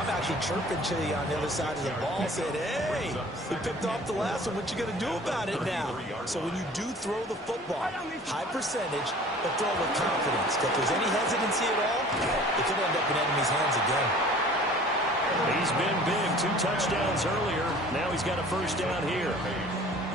I'm actually chirping to you on the other side of the ball, saying, hey, we picked off the last one. What you going to do about it now? So when you do throw the football, high percentage, but throw with confidence. If there's any hesitancy at all, it could end up in enemy's hands again. He's been big, 2 touchdowns earlier. Now he's got a first down here.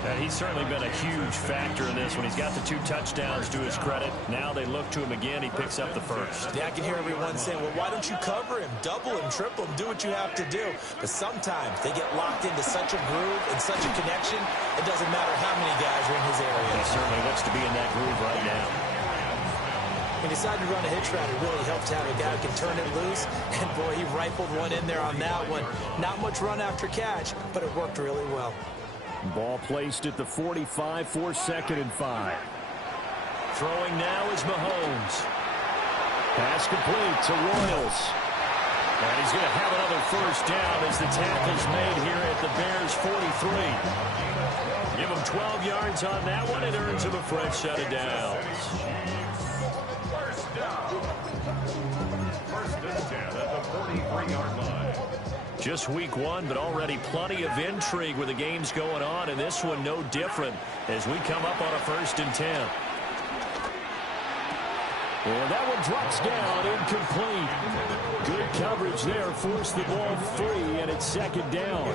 And he's certainly been a huge factor in this one. He's got the 2 touchdowns to his credit. Now they look to him again. He picks up the first. Yeah, I can hear everyone saying, well, why don't you cover him? Double him, triple him, do what you have to do. But sometimes they get locked into such a groove and such a connection, it doesn't matter how many guys are in his area. He certainly looks to be in that groove right now. He decided to run a hitch route. It really helps to have a guy who can turn it loose. And, boy, he rifled one in there on that one. Not much run after catch, but it worked really well. Ball placed at the 45 for 2nd and 5. Throwing now is Mahomes. Pass complete to Royals. And he's going to have another first down as the tackle's made here at the Bears 43. Give him 12 yards on that one. It earns him a fresh set of downs. 1st and 10 at the 43-yard line. Just week one, but already plenty of intrigue with the games going on, and this one no different as we come up on a 1st and 10. And that one drops down, incomplete. Good coverage there, forced the ball free, and it's 2nd down.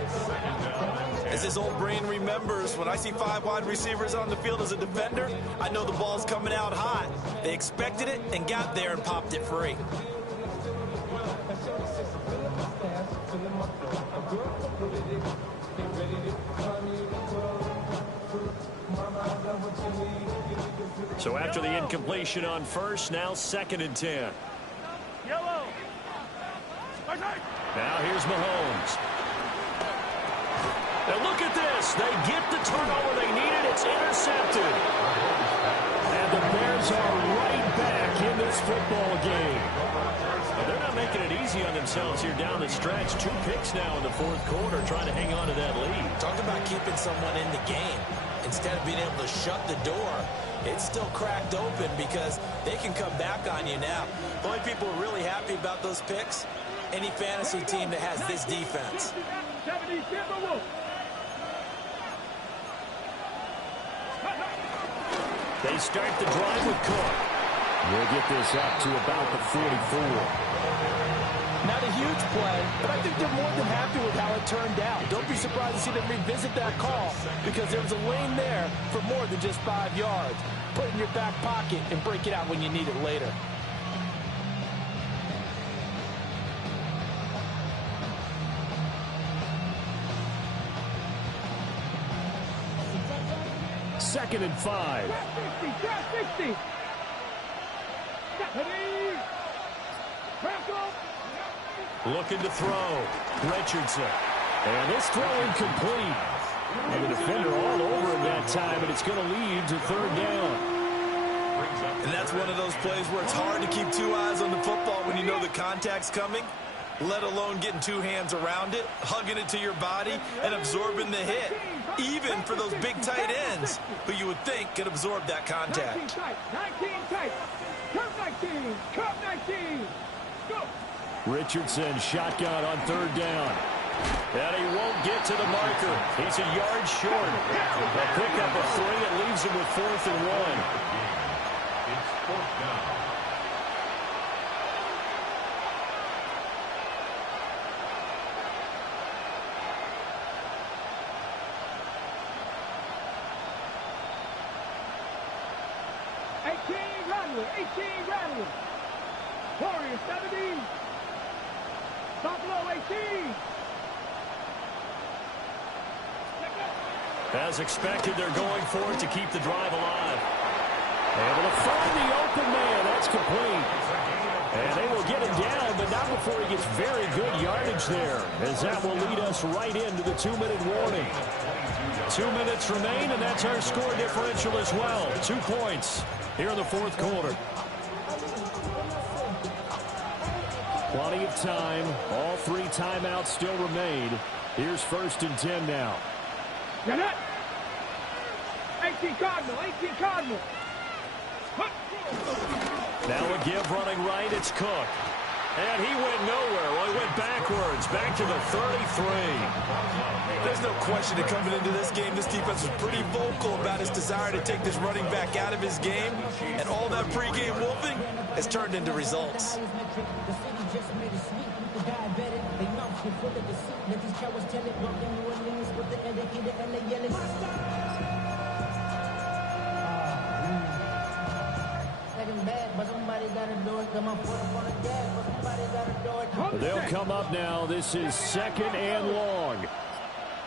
As his old brain remembers, when I see 5 wide receivers on the field as a defender, I know the ball's coming out hot. They expected it and got there and popped it free. So after the incompletion on 1st, now 2nd and 10. Yellow. Now here's Mahomes. And look at this. They get the turnover they needed. It's intercepted. And the Bears are right back in this football game. And they're not making it easy on themselves here down the stretch. 2 picks now in the 4th quarter, trying to hang on to that lead. Talk about keeping someone in the game. Instead of being able to shut the door, it's still cracked open because they can come back on you now. The only people who are really happy about those picks, any fantasy team that has this defense. They start the drive with Cook. We'll get this up to about the 44. Not a huge play, but I think they're more than happy with how it turned out. Don't be surprised to see them revisit that call because there was a lane there for more than just 5 yards. Put it in your back pocket and break it out when you need it later. Second and 5. 60. Looking to throw. Richardson. And this throw incomplete. And the defender all over him that time, and it's going to lead to 3rd down. And that's one of those plays where it's hard to keep 2 eyes on the football when you know the contact's coming, let alone getting 2 hands around it, hugging it to your body, and absorbing the hit. Even for those big tight ends who you would think could absorb that contact. 19 tight. Curve 19. Curve 19. Go. Richardson shotgun on 3rd down. And he won't get to the marker. He's a yard short. A pickup of 3. It leaves him with 4th and 1. It's 4th down. Rattler. Warriors 70. Buffalo 18. As expected, they're going for it to keep the drive alive. Able to find the open man. That's complete. And they will get him down, but not before he gets very good yardage there, as that will lead us right into the 2-minute warning. 2 minutes remain, and that's our score differential as well. 2 points here in the 4th quarter. Plenty of time. All 3 timeouts still remain. Here's 1st and 10 now. Get it. 18 Cardinal. Now a give running right. It's Cook. And he went nowhere. Well, he went backwards. Back to the 33. There's no question that coming into this game, this defense was pretty vocal about his desire to take this running back out of his game. And all that pregame wolfing has turned into results. They'll come up now. This is 2nd and long.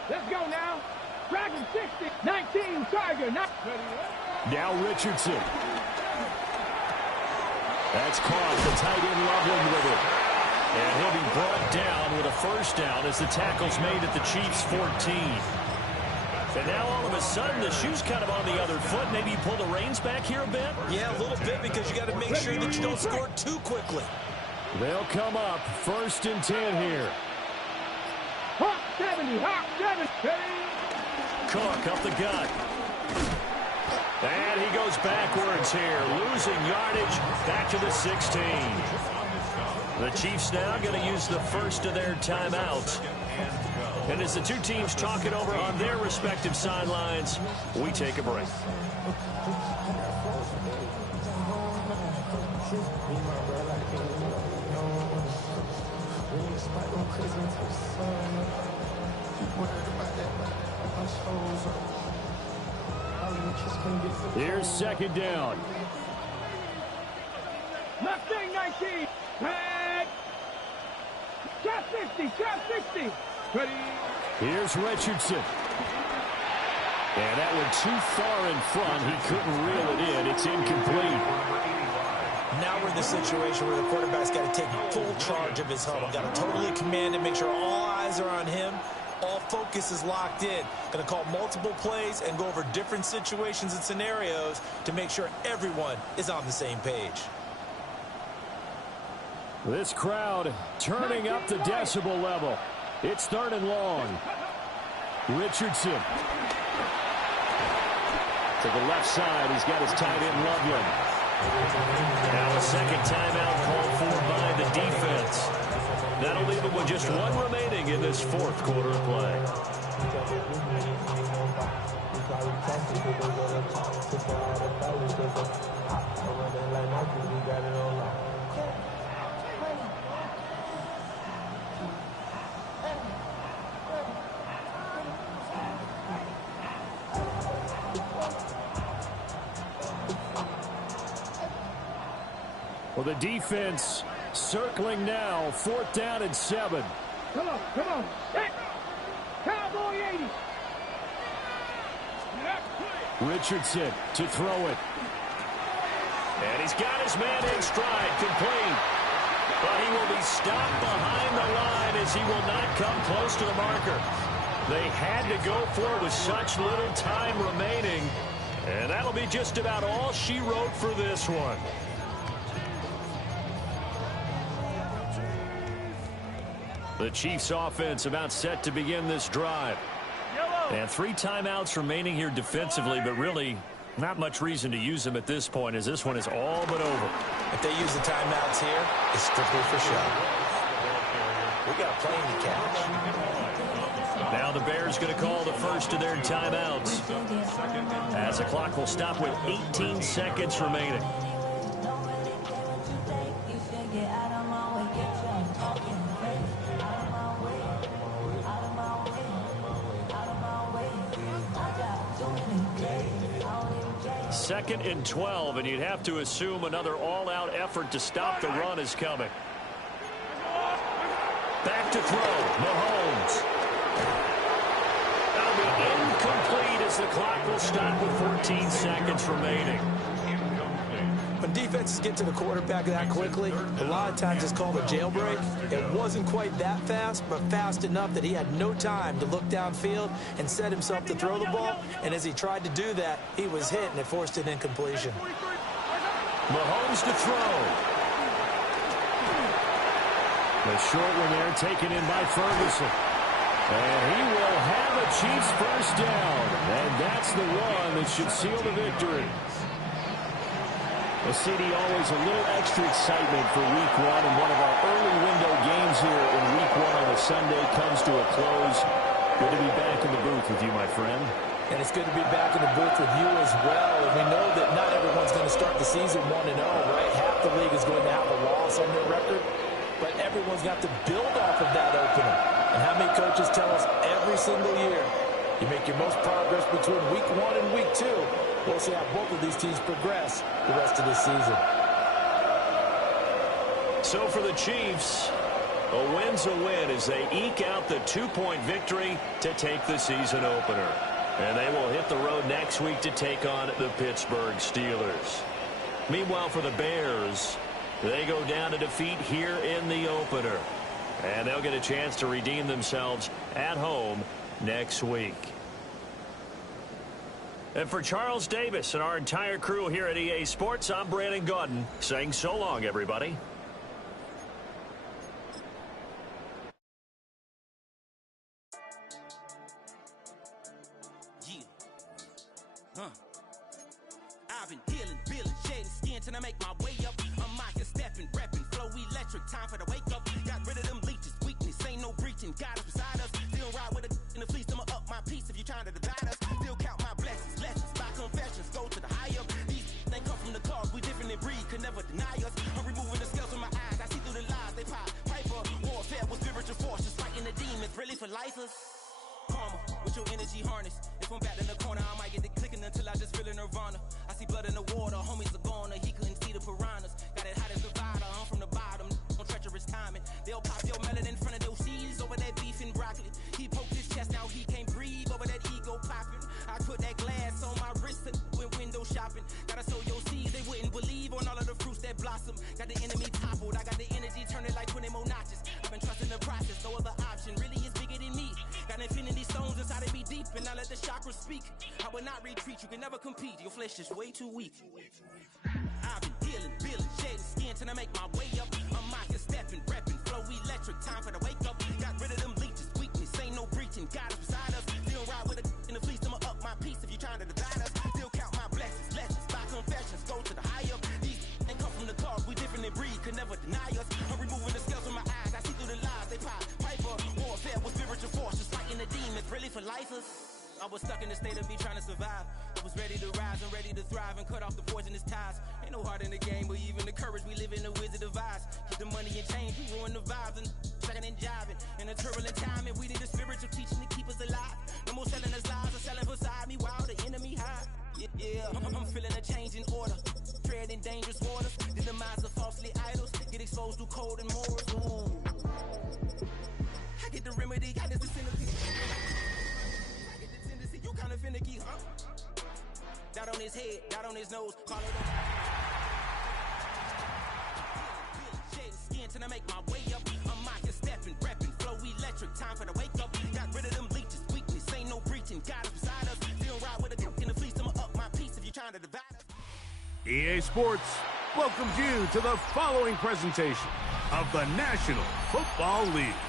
Let's go now. Dragon 60. 19 Tiger. Now Richardson. That's caught. The tight end Loveland with it. And he'll be brought down with a 1st down as the tackle's made at the Chiefs' 14. And now all of a sudden the shoe's kind of on the other foot. Maybe you pull the reins back here a bit? Yeah, a little bit, because you got to make sure that you don't score too quickly. They'll come up 1st and 10 here. Hawk 70. Cook up the gut. And he goes backwards here, losing yardage back to the 16. The Chiefs now going to use the first of their timeouts. And as the two teams talk it over on their respective sidelines, we take a break. Here's second down. Mustang 19. Tag. Top 50. Top 60. Ready. Here's Richardson. And that went too far in front. He couldn't reel it in. It's incomplete. Now we're in the situation where the quarterback's got to take full charge of his huddle. Got to totally command it, make sure all eyes are on him. All focus is locked in. Going to call multiple plays and go over different situations and scenarios to make sure everyone is on the same page. This crowd turning up the decibel level. It's third and long. Richardson. To the left side, he's got his tight end Loveland. Now a second timeout called for by the defense. That'll leave them with just one remaining in this fourth quarter of play. Well, the defense circling now, fourth down and 7. Come on, come on. Set. Cowboy 80. Richardson to throw it. And he's got his man in stride, complete. But he will be stopped behind the line as he will not come close to the marker. They had to go for it with such little time remaining. And that'll be just about all she wrote for this one. The Chiefs offense about set to begin this drive. And 3 timeouts remaining here defensively, but really not much reason to use them at this point as this one is all but over. If they use the timeouts here, it's strictly for show. We got a plane to catch. Now the Bears going to call the first of their timeouts as the clock will stop with 18 seconds remaining. Second and 12, and you'd have to assume another all-out effort to stop the run is coming. Back to throw, Mahomes. That'll be incomplete as the clock will stop with 14 seconds remaining. When defenses get to the quarterback that quickly, a lot of times it's called a jailbreak. It wasn't quite that fast, but fast enough that he had no time to look downfield and set himself to throw the ball. And as he tried to do that, he was hit, and it forced an incompletion. Mahomes to throw. The short one there taken in by Ferguson. And he will have a Chiefs first down. And that's the one that should seal the victory. Well, CD, always a little extra excitement for Week 1, and one of our early window games here in Week 1 on a Sunday comes to a close. Good to be back in the booth with you, my friend. And it's good to be back in the booth with you as well. And we know that not everyone's going to start the season 1-0, right? Half the league is going to have a loss on their record, but everyone's got to build off of that opener. And how many coaches tell us every single year, you make your most progress between Week 1 and Week 2. We'll see how both of these teams progress the rest of this season. So for the Chiefs, a win's a win as they eke out the 2-point victory to take the season opener. And they will hit the road next week to take on the Pittsburgh Steelers. Meanwhile, for the Bears, they go down to defeat here in the opener. And they'll get a chance to redeem themselves at home next week. And for Charles Davis and our entire crew here at EA Sports, I'm Brandon Gaudin saying so long, everybody. Yeah. I've been dealing, shading skin till I make my way up. I'm out here stepping, repping, flow electric, time for the wake up. Got rid of them leeches, weakness, ain't no breaching. Got us beside us, still ride with a in the fleece. I'ma up my piece if you trying to divide us. Still count my blessings, lessons, by confessions, go to the higher. These they come from the cause, we different in breed, could never deny us. I'm removing the scales from my eyes, I see through the lies, they pop. Piper, warfare with spiritual force, just fighting the demons, really for lifers. Karma, with your energy harness. If I'm back in the corner, I might get it clicking until I just feel a nirvana. I see blood in the water, homies are gone, he couldn't see the piranhas. Got it hot as Nevada, I'm from the bottom, on treacherous timing. They'll pop your melon in front of those seeds over that beef and broccoli. He poked his chest, now he can't breathe over that ego popping. I put that glass on my wrist and went window shopping. Gotta sow your seeds, they wouldn't believe on all of the fruits that blossom. Got the enemy toppled, I got the energy, turn it like 20 more notches. I've been trusting the process, no other option really is bigger than me. Got infinity stones inside of me deep, and I let the chakras speak. I will not retreat, you can never compete, your flesh is way too weak. I've been dealing, shedding skin till I make my way up. I'm mocking, stepping, repping, flow electric, time for the wake up. Got rid of them leeches, weakness, ain't no breaching. Got us beside us, still ride with a in the fleece. I'ma up my piece if you trying to divide us. Still count my blessings, lessons, by confessions, go to the higher. These ain't come from the cause, we different in breed, could never deny us. I'm removing the scales from my eyes, I see through the lies, they pop. Piper, warfare with spiritual force, just fighting the demons, really for lifers. I was stuck in the state of me trying to survive. I was ready to rise and ready to thrive and cut off the poisonous ties. Ain't no heart in the game, but even the courage we live in the Wizard of Oz. Get the money and change, we ruin the vibes and sucking and jiving. In a turbulent time, and we need a spiritual teaching to keep us alive. No more selling us lies or selling beside me while the enemy hide. Yeah, I'm feeling a change in order. Treading dangerous waters. The demise of falsely idols. Get exposed through code and morals. Ooh. I get the remedy, got this centipede. You kinda finicky, huh? Dot on his head, dot on his nose, call it shedding skin till I make my way up. I'm mocking, stepping, repping, flow electric, time for the wake up. Got rid of them leeches, weakness, ain't no breaching. Got us beside us, still ride with a in the fleece. I'ma up my piece if you trying to divide us. EA Sports welcomes you to the following presentation of the National Football League.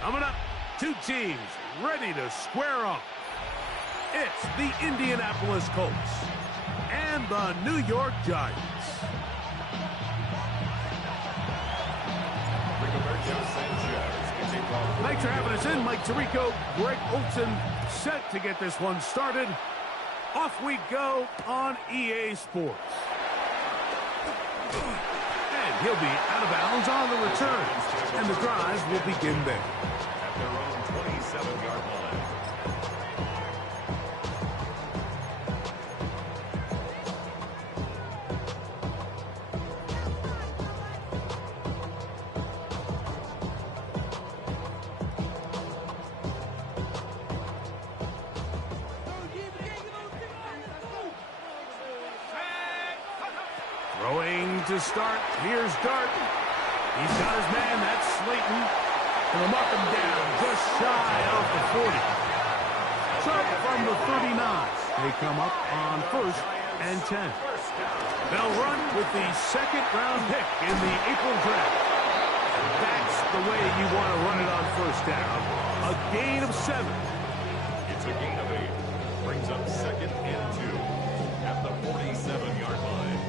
Coming up, two teams ready to square off. It's the Indianapolis Colts and the New York Giants. Thanks for having us in. Mike Tirico, Greg Olson, set to get this one started. Off we go on EA Sports. And he'll be out of bounds on the return. And the drive will begin there. At their own 27-yard line. Throwing to start. Here's Dart. He's got his man. That's Slayton. And they'll mark him down just shy of the 40. So from the 39, they come up on 1st and 10. They'll run with the second-round pick in the April draft. That's the way you want to run it on 1st down. A gain of 7. It's a gain of 8. Brings up 2nd and 2 at the 47-yard line.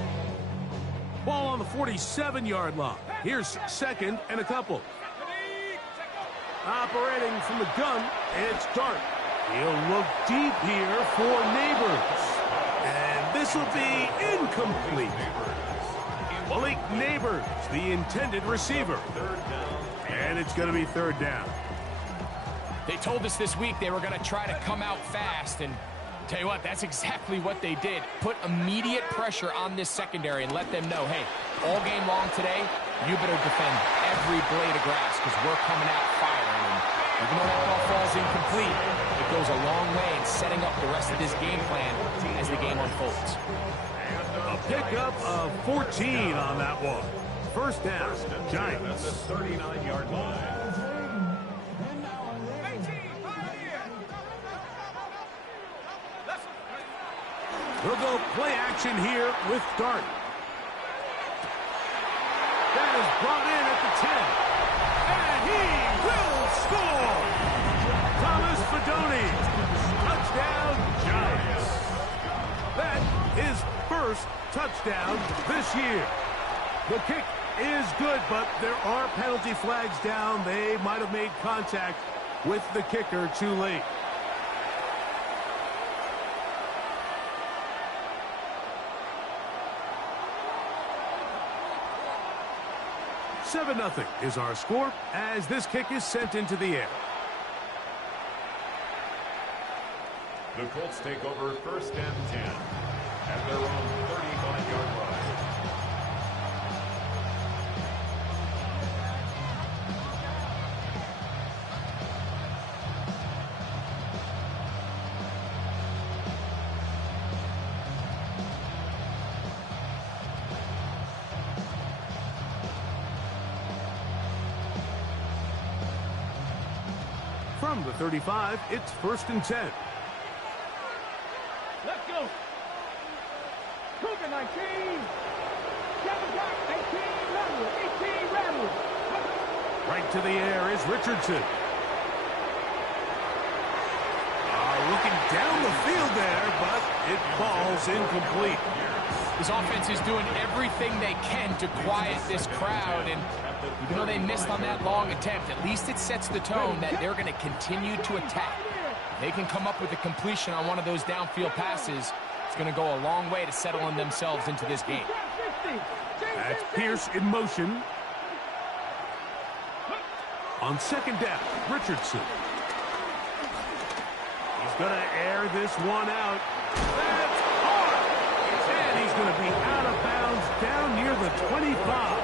Ball on the 47-yard line. Here's 2nd and a couple. Operating from the gun, it's Dart. He'll look deep here for Neighbors. And this will be incomplete. Malik Neighbors, the intended receiver. And it's going to be 3rd down. They told us this week they were going to try to come out fast, and tell you what, that's exactly what they did. Put immediate pressure on this secondary and let them know, hey, all game long today, you better defend every blade of grass because we're coming out firing. And even though that ball falls incomplete, it goes a long way in setting up the rest of this game plan as the game unfolds. A pickup of 14 on that one. 1st down, Giants. At the 39-yard line. We'll go play action here with Dart. That is brought in at the 10. And he will score! Thomas Fidone. Touchdown, Giants. That is 1st touchdown this year. The kick is good, but there are penalty flags down. They might have made contact with the kicker too late. 7-0 is our score as this kick is sent into the air. The Colts take over 1st and 10 at their own 35-yard line. From the 35, it's 1st and 10. Let's go. Cougar 19. 7 back, 18 level, 18 level. Right to the air is Richardson. Looking down the field there, but it falls incomplete. This offense is doing everything they can to quiet this crowd, and even though they missed on that long attempt, at least it sets the tone that they're going to continue to attack. If they can come up with a completion on one of those downfield passes, it's going to go a long way to settling themselves into this game. That's Pierce in motion. On 2nd down, Richardson. He's going to air this one out. That's hard! And he's going to be out of bounds down near the 25.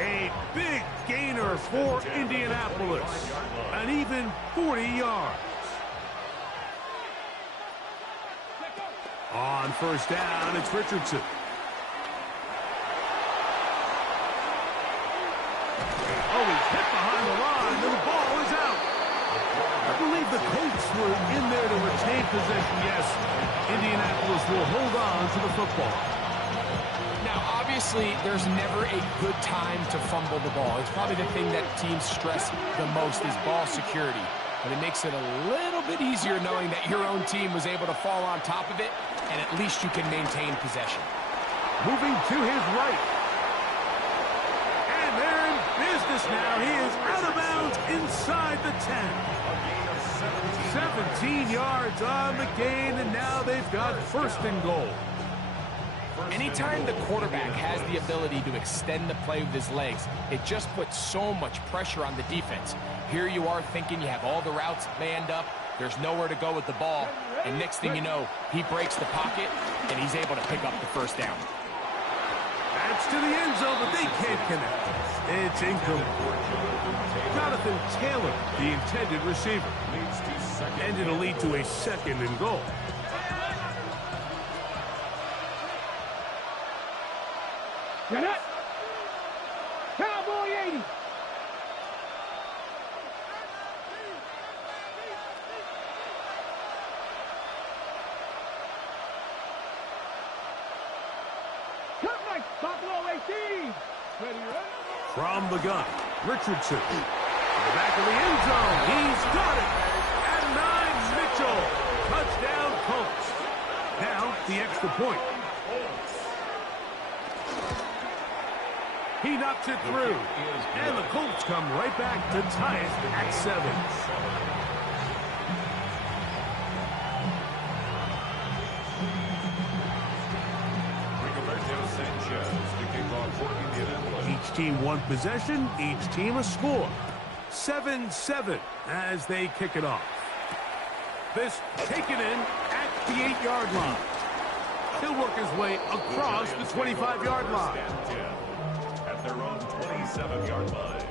A big gainer for Indianapolis. An even 40 yards. On 1st down, it's Richardson. Oh, he's hit behind the line, and the ball is out. I believe the Colts were in there to retain possession. Yes, Indianapolis will hold on to the football. Now, obviously, there's never a good time to fumble the ball. It's probably the thing that teams stress the most is ball security. But it makes it a little bit easier knowing that your own team was able to fall on top of it, and at least you can maintain possession. Moving to his right. And they're in business now. He is out of bounds inside the 10. 17 yards on the gain, and now they've got 1st and goal. Anytime the quarterback has the ability to extend the play with his legs, it just puts so much pressure on the defense. Here you are thinking you have all the routes manned up, there's nowhere to go with the ball, and next thing you know, he breaks the pocket, and he's able to pick up the 1st down. That's to the end zone, but they can't connect. It's incomplete. Jonathan Taylor, the intended receiver. And it'll lead to a 2nd and goal. Get it. Cowboy 80. Cut right, Buffalo 18. Ready, ready? From the gun, Richardson. To the back of the end zone. He's got it. And 9, Mitchell. Touchdown, Colts. Now, the extra point. He knocks it through. And the Colts come right back to tie it at 7. Each team one possession, each team a score. 7-7 as they kick it off. This taken in at the 8-yard line. He'll work his way across the 25-yard line. At their own 27-yard line.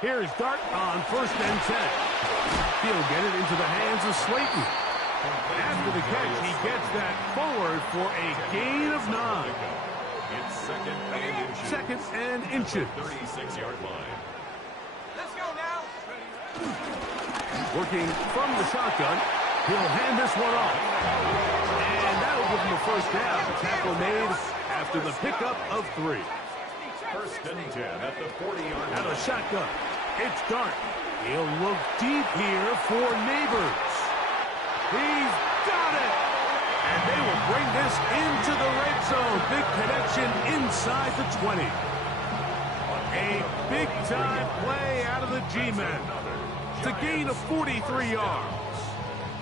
Here's Dart on 1st and 10. He'll get it into the hands of Slayton. After the catch, he gets that forward for a gain of 9. It's 2nd and inches. 36-yard line. Let's go now. Working from the shotgun, he'll hand this one off. And that'll give him a first down. Tackle made after the pickup of 3. First and 10 at the 40-yard line. Out of shotgun. It's Dart. He'll look deep here for Neighbors. He's got it! And they will bring this into the red zone. Big connection inside the 20. A big-time play out of the G-men. It's a gain of 43 yards.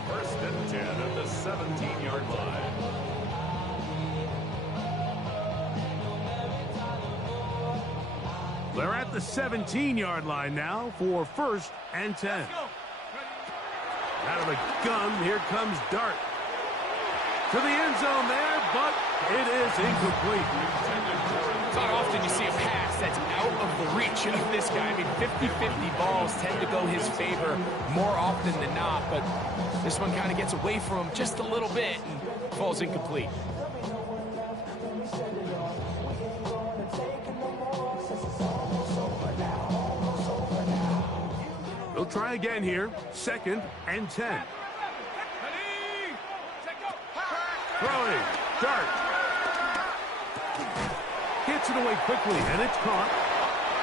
First and 10 at the 17-yard line. They're at the 17-yard line now for first and 10. Out of the gun, here comes Dart. To the end zone there, but it is incomplete. It's not often you see a pass that's out of the reach of this guy. I mean, 50-50 balls tend to go his favor more often than not, but this one kind of gets away from him just a little bit and falls incomplete. They'll try again here. Second and 10. Throwing. Dart. Gets it away quickly, and it's caught.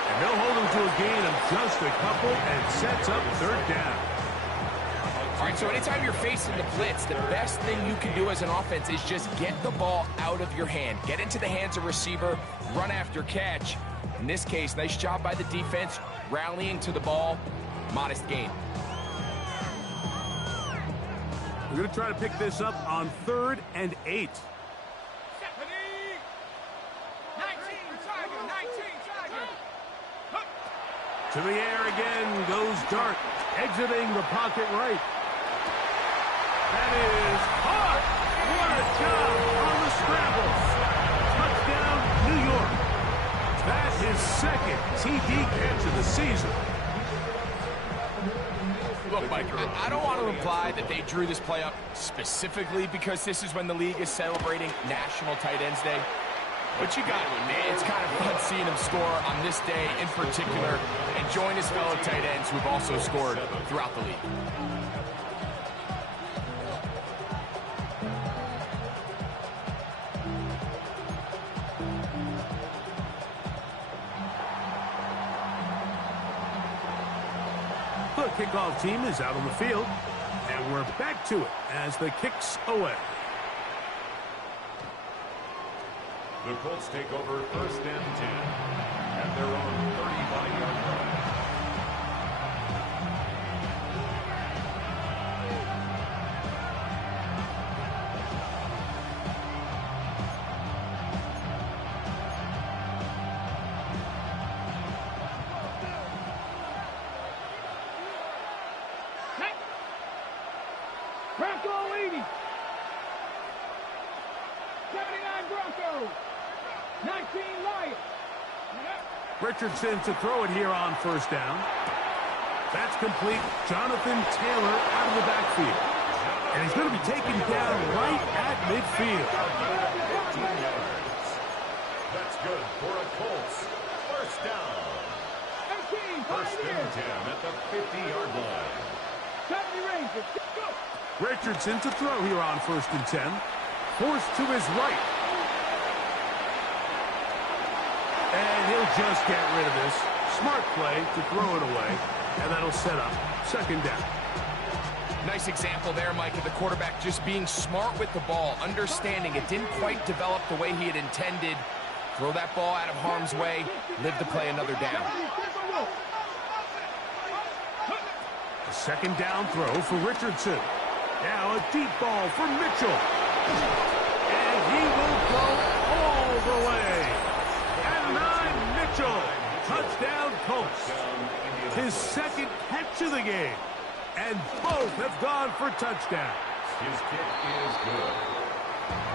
And they'll hold him to a gain of just a couple and sets up third down. All right, so anytime you're facing the blitz, the best thing you can do as an offense is just get the ball out of your hand. Get into the hands of receiver, run after catch. In this case, nice job by the defense, rallying to the ball. Modest gain. We're going to try to pick this up on 3rd and 8. To the air again goes Dart, exiting the pocket right. That is caught. What a job on the scramble. Touchdown, New York. That's his second TD catch of the season. Look, Mike, I don't want to imply that they drew this play up specifically because this is when the league is celebrating National Tight Ends Day. But you got to admit, it's kind of fun seeing him score on this day in particular and join his fellow tight ends who've also scored throughout the league. The kickoff team is out on the field, and we're back to it as the kick's away. The Colts take over first and 10 at their own 35-yard line. Bronco 80. 79 Broncos. 19 Lions. Richardson to throw it here on first down. That's complete. Jonathan Taylor out of the backfield. And he's going to be taken down right at midfield. 15 yards. That's good for a Colts. First down. 18 First and 10 at the 50-yard line. 70 Rangers. Go. Richardson to throw here on first and 10. Forced to his right. And he'll just get rid of this. Smart play to throw it away. And that'll set up second down. Nice example there, Mike, of the quarterback just being smart with the ball, understanding it didn't quite develop the way he had intended. Throw that ball out of harm's way, live to play another down. A second down throw for Richardson. Now a deep ball for Mitchell. And he will go all the way. And 9, Mitchell. Touchdown, Colts. His second catch of the game. And both have gone for touchdowns. His kick is good.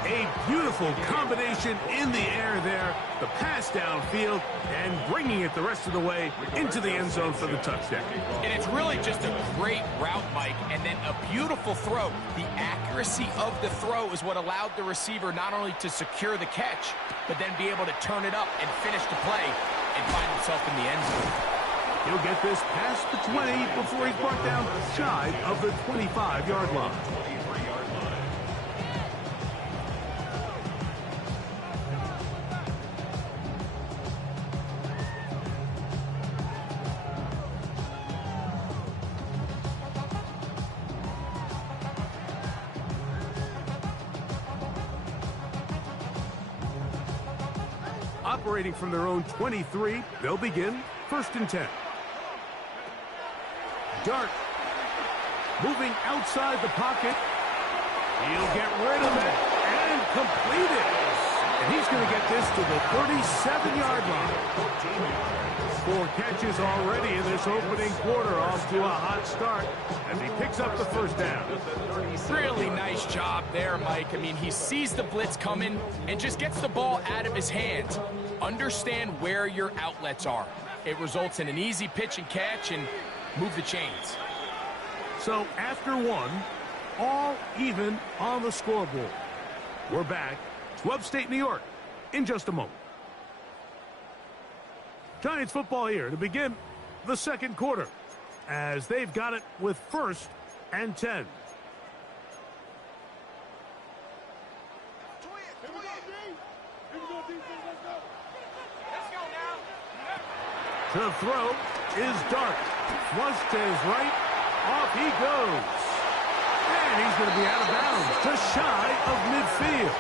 A beautiful combination in the air there. The pass downfield and bringing it the rest of the way into the end zone for the touchdown. And it's really just a great route, Mike, and then a beautiful throw. The accuracy of the throw is what allowed the receiver not only to secure the catch, but then be able to turn it up and finish the play and find himself in the end zone. He'll get this past the 20 before he's brought down shy of the 25-yard line. Operating from their own 23, they'll begin 1st and 10. Dart. Moving outside the pocket. He'll get rid of it and complete it. And he's going to get this to the 37-yard line. 4 catches already in this opening quarter, off to a hot start as he picks up the 1st down. Really nice job there, Mike. I mean, he sees the blitz coming and just gets the ball out of his hands. Understand where your outlets are. It results in an easy pitch and catch and move the chains. So after 1, all even on the scoreboard. We're back to upstate New York in just a moment. Giants football here to begin the 2nd quarter as they've got it with 1st and 10. The throw is Dart. Flushed to his right. Off he goes. And he's going to be out of bounds, just shy of midfield.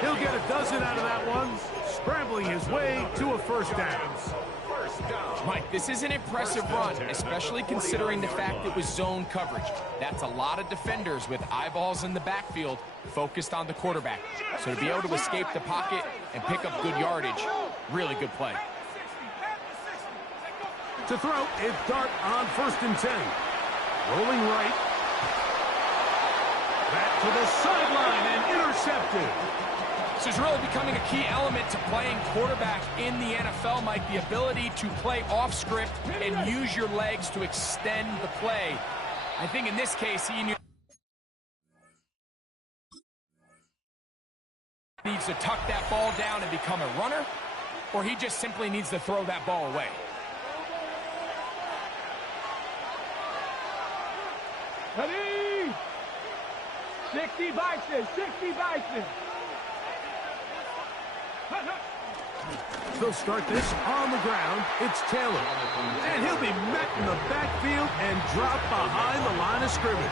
He'll get a dozen out of that one, scrambling his way to a 1st down. Mike, this is an impressive run, especially considering the fact it was zone coverage. That's a lot of defenders with eyeballs in the backfield focused on the quarterback. So to be able to escape the pocket and pick up good yardage, really good play. To throw, it's Dart on 1st and 10. Rolling right. Back to the sideline and intercepted. This is really becoming a key element to playing quarterback in the NFL, Mike. The ability to play off script and use your legs to extend the play. I think in this case, he needs to tuck that ball down and become a runner, or he just simply needs to throw that ball away. Ready? 60 Bison, 60 Bison. They'll start this on the ground. It's Taylor. And he'll be met in the backfield and dropped behind the line of scrimmage.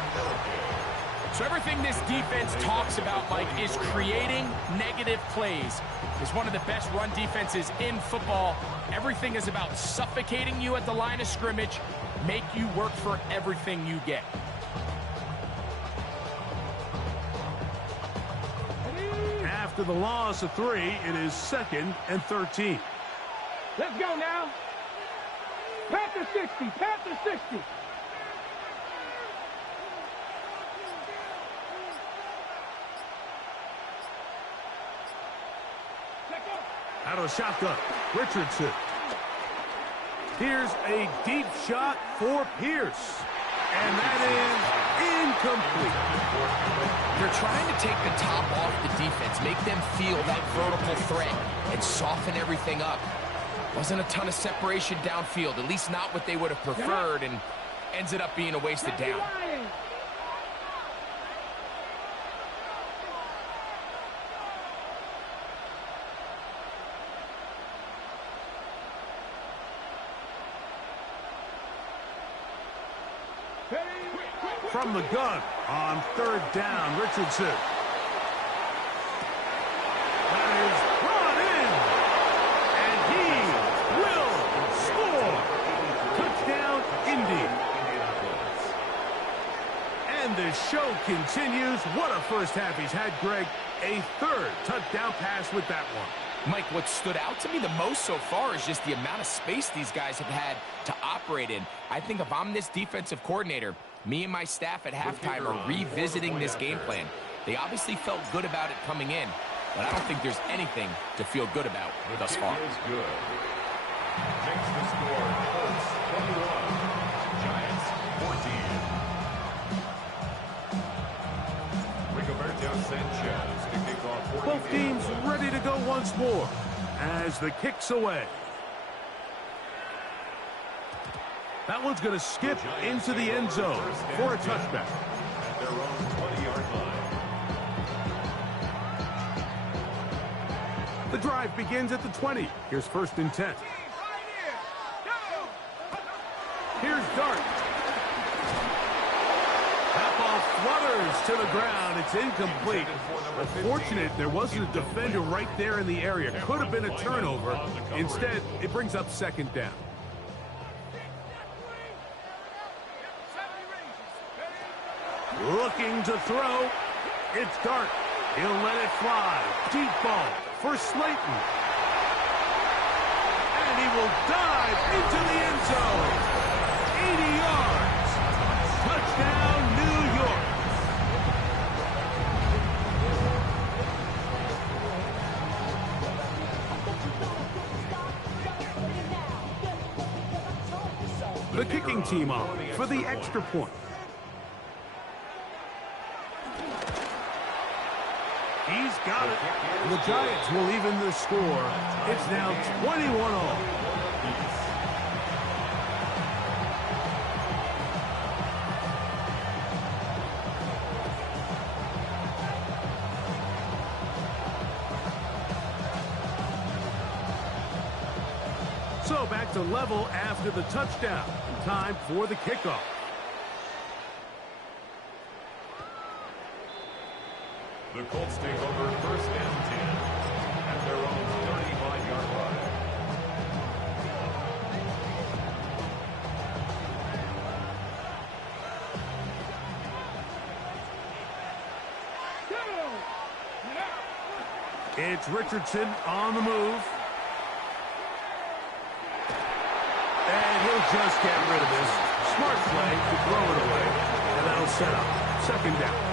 So everything this defense talks about, Mike, is creating negative plays. It's one of the best run defenses in football. Everything is about suffocating you at the line of scrimmage, make you work for everything you get. After the loss of 3, it is 2nd and 13. Let's go now. Panther 60, Panther 60. Out of shotgun, Richardson. Here's a deep shot for Pierce. And that is incomplete. They're trying to take the top off the defense, make them feel that vertical threat, and soften everything up. Wasn't a ton of separation downfield, at least not what they would have preferred, and ends up being a wasted down. From the gun on 3rd down, Richardson. That is brought in, and he will score. Touchdown, Indy. And the show continues. What a first half he's had, Greg. A 3rd touchdown pass with that one. Mike, what stood out to me the most so far is just the amount of space these guys have had to operate in. I think if I'm this defensive coordinator, me and my staff at halftime are revisiting this game plan. They obviously felt good about it coming in, but I don't think there's anything to feel good about thus far. Is good. Makes the score Colts 21, Giants 14. Rigoberto Sanchez to kick off. Both teams ready to go once more as the kick's away. That one's going to skip into the end zone for a touchback. At their own 20-yard line. The drive begins at the 20. Here's 1st and 10. Here's Dart. That ball flutters to the ground. It's incomplete. Fortunate there wasn't a defender right there in the area. Could have been a turnover. Instead, it brings up second down. Looking to throw. It's Dart. He'll let it fly. Deep ball for Slayton. And he will dive into the end zone. 80 yards. Touchdown, New York. The kicking team on for the extra point. He's got it. The Giants will even the score. It's now 21-all. So back to level after the touchdown. Time for the kickoff. The Colts take over 1st and 10 at their own 35-yard line. It's Richardson on the move. And he'll just get rid of this. Smart play to throw it away. And that'll set up second down.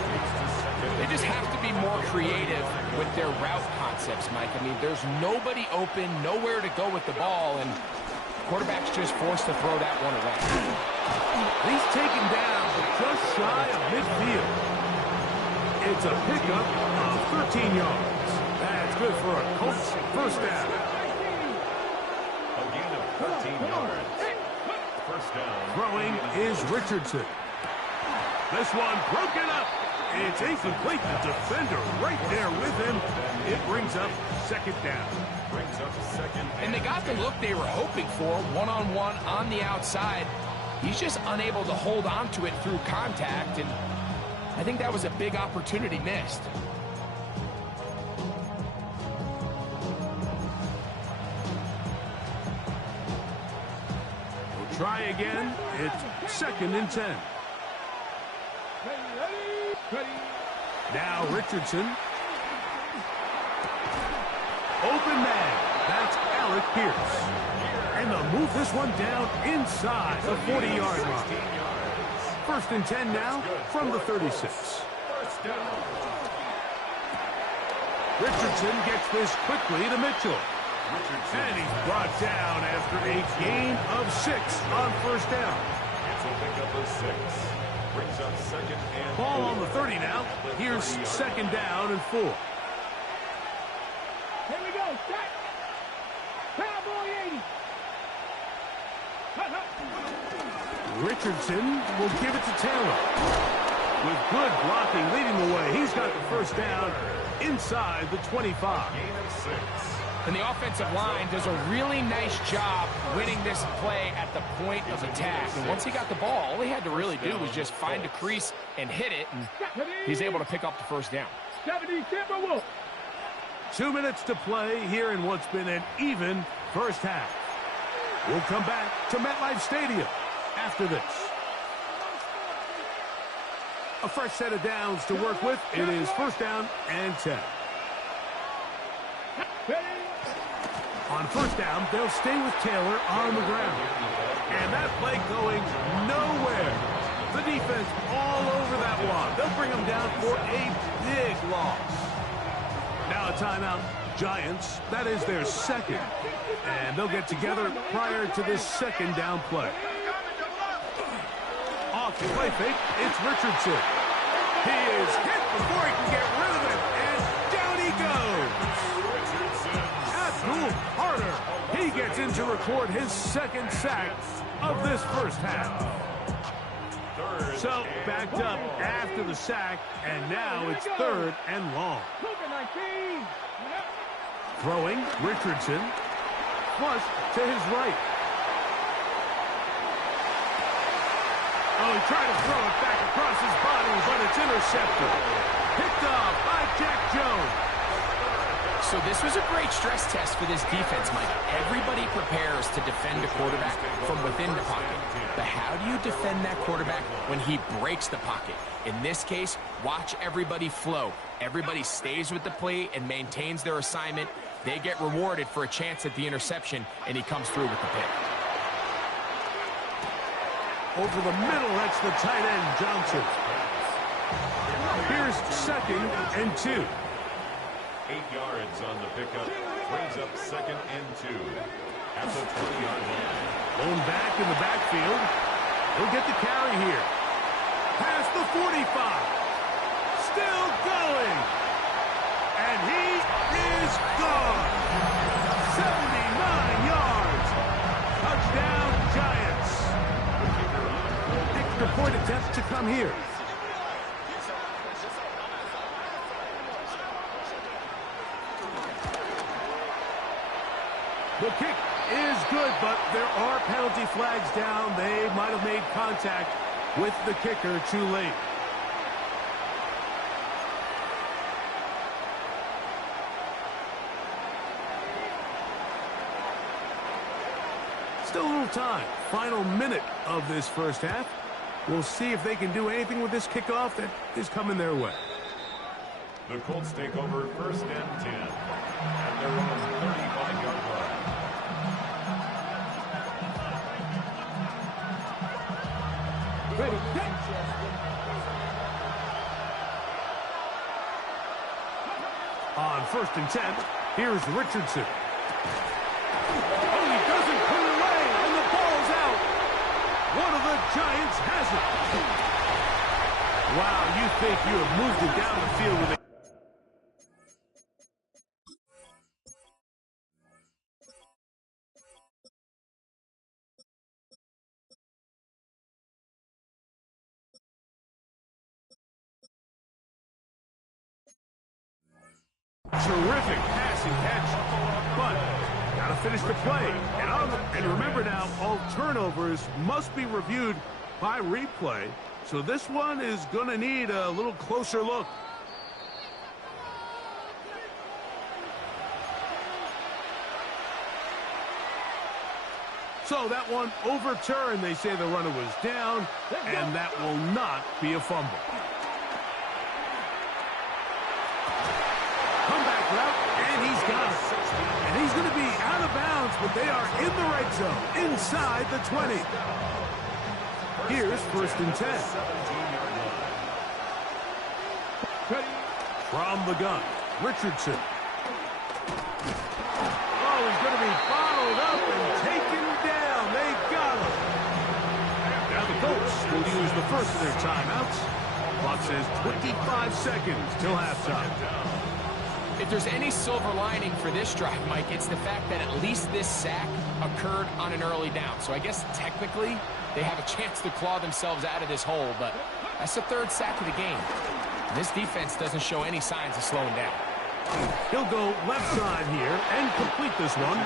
They just have to be more creative with their route concepts, Mike. I mean, there's nobody open, nowhere to go with the ball, and quarterback's just forced to throw that one away. He's taken down, but just shy of midfield. It's a pickup of 13 yards. That's good for a Colts first down. A gain of 13 yards. First down. Throwing is Richardson. This one broken up. It's incomplete. The defender right there with him. It brings up second down. Brings up second. And they got the look they were hoping for, one-on-one on the outside. He's just unable to hold on to it through contact, and I think that was a big opportunity missed. We'll try again. It's 2nd and 10. Now Richardson. Open man. That's Alec Pierce. And they'll move this one down inside the 40-yard line. 1st and 10 now from the 36. Richardson gets this quickly to Mitchell. And he's brought down after a gain of 6 on first down. It's a pickup of 6. Brings up second and Ball on the 30 now. Here's second down and 4. Here we go. Set. Cowboy 80. Richardson will give it to Taylor. With good blocking leading the way. He's got the first down inside the 25. gain of 6. And the offensive line does a really nice job winning this play at the point of attack. And once he got the ball, all he had to really do was just find a crease and hit it, and he's able to pick up the first down. 70 Timberwolves. 2 minutes to play here in what's been an even first half. We'll come back to MetLife Stadium after this. A fresh set of downs to work with. It is first down and 10. On first down, they'll stay with Taylor on the ground. And that play going nowhere. The defense all over that one. They'll bring them down for a big loss. Now a timeout. Giants, that is their second. And they'll get together prior to this second down play. Off the play fake, it's Richardson. He is hit before he can get rid of it. And down he goes. Abdul Carter. He gets in to record his second sack of this first half. So backed up after the sack, and now it's 3rd and long. Throwing, Richardson. Flush to his right. Oh, he tried to throw it back across his body, but it's intercepted. Picked off by Jack Jones. So this was a great stress test for this defense, Mike. Everybody prepares to defend a quarterback from within the pocket. But how do you defend that quarterback when he breaks the pocket? In this case, watch everybody flow. Everybody stays with the play and maintains their assignment. They get rewarded for a chance at the interception, and he comes through with the pick. Over the middle, that's the tight end, Johnson. Here's 2nd and 2. 8 yards on the pickup. Brings up 2nd and 2 at the 20-yard line. Going back in the backfield. He'll get the carry here. Past the 45. Still going. And he is gone. 79 yards. Touchdown, Giants. Extra point attempt to come here. The kick is good, but there are penalty flags down. They might have made contact with the kicker too late. Still a little time. Final minute of this first half. We'll see if they can do anything with this kickoff that is coming their way. The Colts take over 1st and 10 at their own 35-yard line. Ready, on 1st and 10, here's Richardson. Oh, he doesn't put it away, and the ball's out. One of the Giants has it. Wow, you think you have moved it down the field with a terrific passing catch, but got to finish the play. And remember now, all turnovers must be reviewed by replay, so this one is going to need a little closer look. So that one overturned. They say the runner was down, and that will not be a fumble. Comeback route, and he's got it. And he's going to be out of bounds, but they are in the red zone, inside the 20. Here's 1st and 10. From the gun, Richardson. Oh, he's going to be bottled up and taken down. They got him. Now the Colts will use the first of their timeouts. Clock says 25 seconds till halftime. If there's any silver lining for this drive, Mike, it's the fact that at least this sack occurred on an early down. So I guess technically they have a chance to claw themselves out of this hole, but that's the 3rd sack of the game. This defense doesn't show any signs of slowing down. He'll go left side here and complete this one.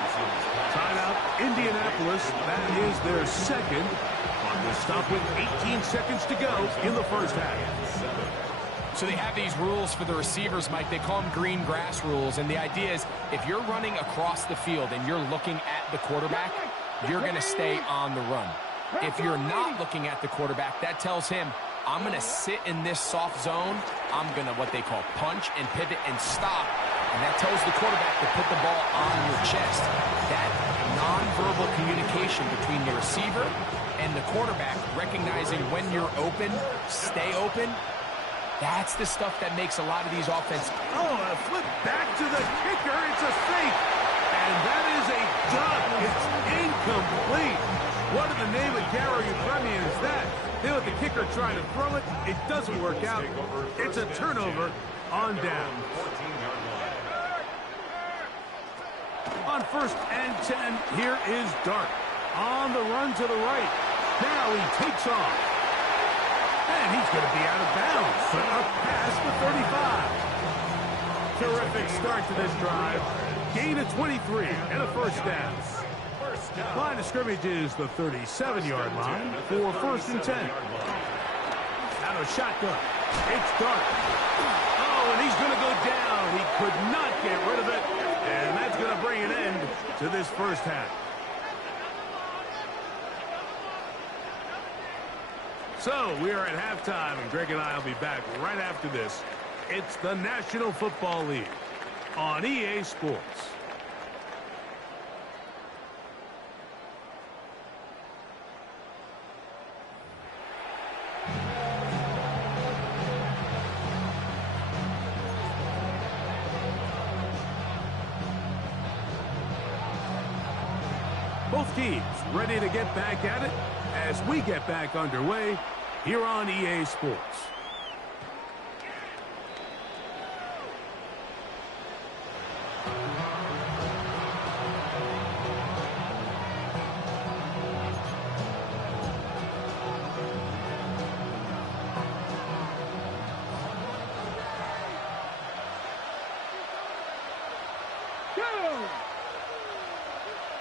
Timeout, Indianapolis. That is their 2nd. On this stop with 18 seconds to go in the first half. So they have these rules for the receivers, Mike. They call them green grass rules. And the idea is if you're running across the field and you're looking at the quarterback, you're going to stay on the run. If you're not looking at the quarterback, that tells him, I'm going to sit in this soft zone. I'm going to what they call punch and pivot and stop. And that tells the quarterback to put the ball on your chest. That nonverbal communication between the receiver and the quarterback, recognizing when you're open, stay open, that's the stuff that makes a lot of these offenses. Oh, a flip back to the kicker. It's a fake. And that is a duck. It's incomplete. What in the name of Garo Ukrainian is that? They let the kicker try to throw it. It doesn't work out. It's a turnover on down. On 1st and 10, here is Dart. On the run to the right. Now he takes off. And he's going to be out of bounds, but up past the 35. Terrific start to this drive. Gain of 23 and a 1st down. Line of scrimmage is the 37-yard line for 1st and 10. Out of shotgun. It's Dart. Oh, and he's going to go down. He could not get rid of it. And that's going to bring an end to this first half. So we are at halftime, and Greg and I will be back right after this. It's the National Football League on EA Sports. Both teams ready to get back at it as we get back underway here on EA Sports.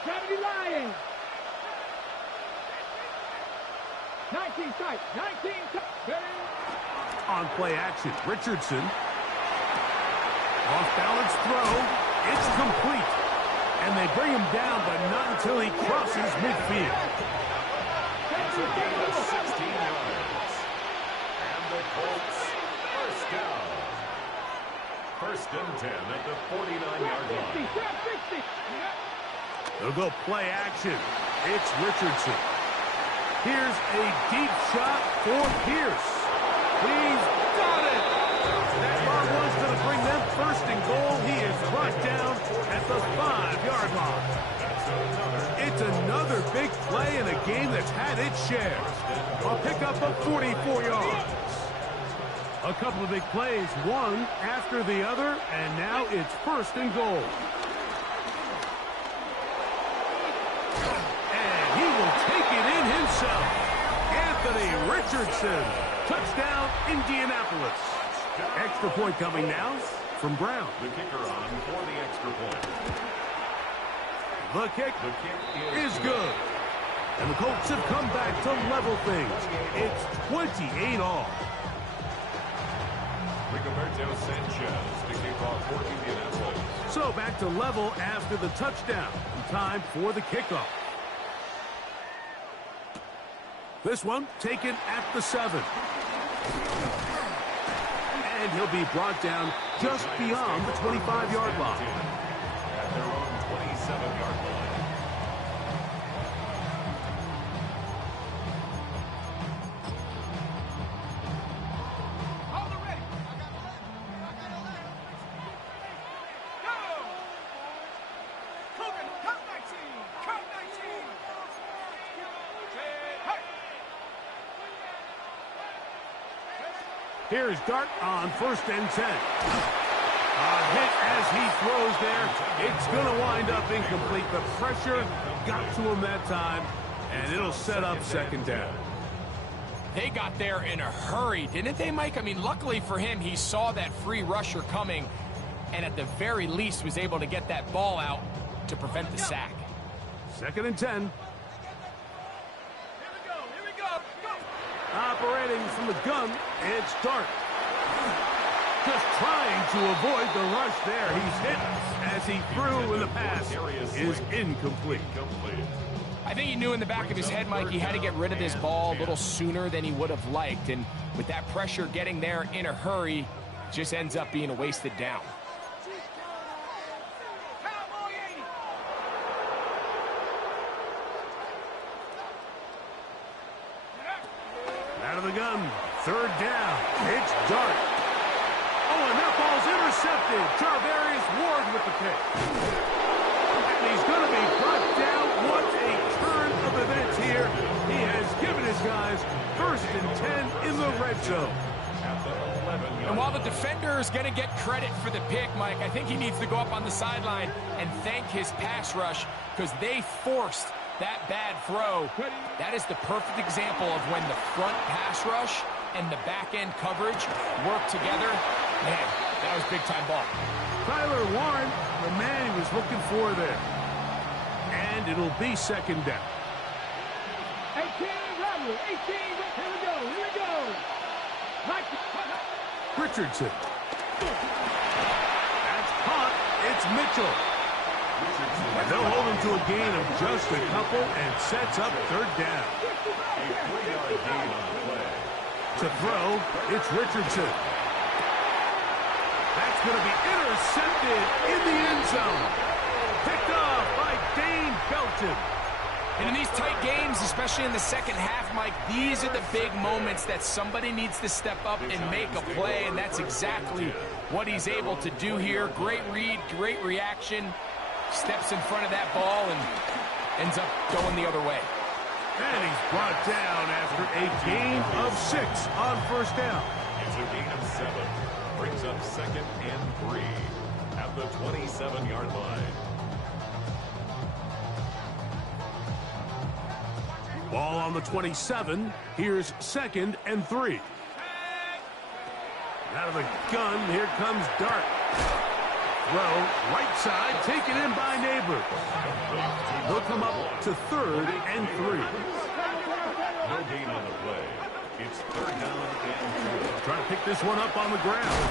Gravity Lions. 19 tight. 19 tight. On play action, Richardson. Off balance throw. It's complete. And they bring him down, but not until he crosses midfield. It's a gain of 16 yards. And the Colts first down. 1st and 10 at the 49-yard line. 60. They'll go play action. It's Richardson. Here's a deep shot for Pierce. He's got it. That ball was going to bring them 1st and goal. He is brought down at the 5-yard line. It's another big play in a game that's had its share. A pickup of 44 yards. A couple of big plays, one after the other, and now it's 1st and goal. Himself, Anthony Richardson. Touchdown, Indianapolis. Extra point coming now from Brown. The kicker on for the extra point. The kick is good. And the Colts have come back to level things. It's 28 all. Rigoberto Sanchez to kick off for Indianapolis. So back to level after the touchdown. Time for the kickoff. This one taken at the 7. And he'll be brought down just beyond the 25-yard line. At their own 27-yard line. Hold it ready. Go! Hogan, count 19. Count 19. Here's Dart on 1st and 10. A hit as he throws there. It's going to wind up incomplete. The pressure got to him that time, and it'll set up 2nd down. They got there in a hurry, didn't they, Mike? I mean, luckily for him, he saw that free rusher coming, and at the very least was able to get that ball out to prevent the sack. 2nd and 10. Here we go. Operating from the gun, it's Dart. Just trying to avoid the rush there. He's hit as he threw, and the pass is incomplete. I think he knew in the back of his head, Mike, he had to get rid of this ball a little sooner than he would have liked. And with that pressure getting there in a hurry, just ends up being a wasted down. Out of the gun, 3rd down. It's Dart. Oh, and that ball's intercepted. Charvarius Ward with the pick. And he's going to be brought down. What a turn of events here. He has given his guys 1st and 10 in the red zone. And while the defender is going to get credit for the pick, Mike, I think he needs to go up on the sideline and thank his pass rush because they forced that bad throw. That is the perfect example of when the front pass rush and the back-end coverage work together. Man, that was big-time ball. Tyler Warren, the man he was looking for there. And it'll be second down. 18, Robert. 18, here we go. Here we go. Richardson. That's caught. It's Mitchell. And they'll hold him to a gain of just a couple and sets up third down. A 3-yard gain on the play. To throw, it's Richardson. That's going to be intercepted in the end zone. Picked off by Dane Belton. And in these tight games, especially in the second half, Mike, these are the big moments that somebody needs to step up and make a play, and that's exactly what he's able to do here. Great read, great reaction, steps in front of that ball and ends up going the other way. And he's brought down after a gain of 6 on first down. It's a gain of 7. Brings up 2nd and 3 at the 27-yard line. Ball on the 27. Here's 2nd and 3. Out of the gun, here comes Dart. Throw, right side, taken in by Neighbors. They'll come up to 3rd and 3. No gain on the play. It's 3rd down and 4. Trying to pick this one up on the ground.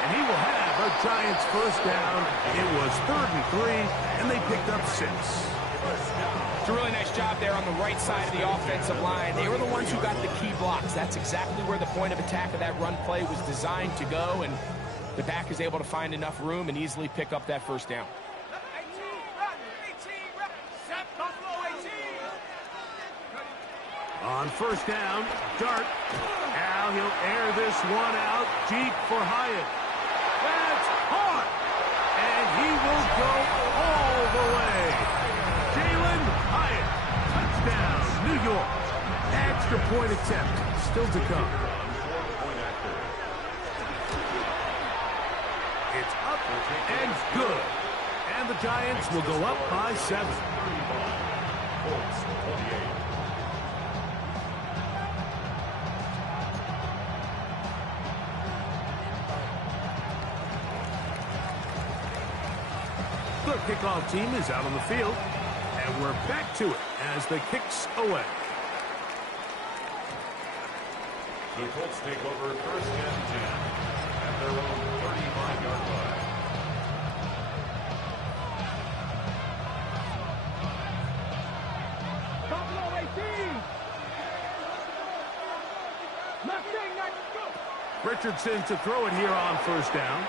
And he will have a Giants first down. It was 3rd and 3, and they picked up 6. It's a really nice job there on the right side of the offensive line. They were the ones who got the key blocks. That's exactly where the point of attack of that run play was designed to go, and the back is able to find enough room and easily pick up that first down. On first down, Dart. Now he'll air this one out deep for Hyatt. That's caught! And he will go all the way. Jalen Hyatt. Touchdown, New York. Extra point attempt still to come. It's up and good. And the Giants will go up by 7. Colts 28. The kickoff team is out on the field, and we're back to it as the kicks away. The Colts take over 1st and 10 at their own 35-yard line. Buffalo 18. Mustang, go. Richardson to throw it here on first down.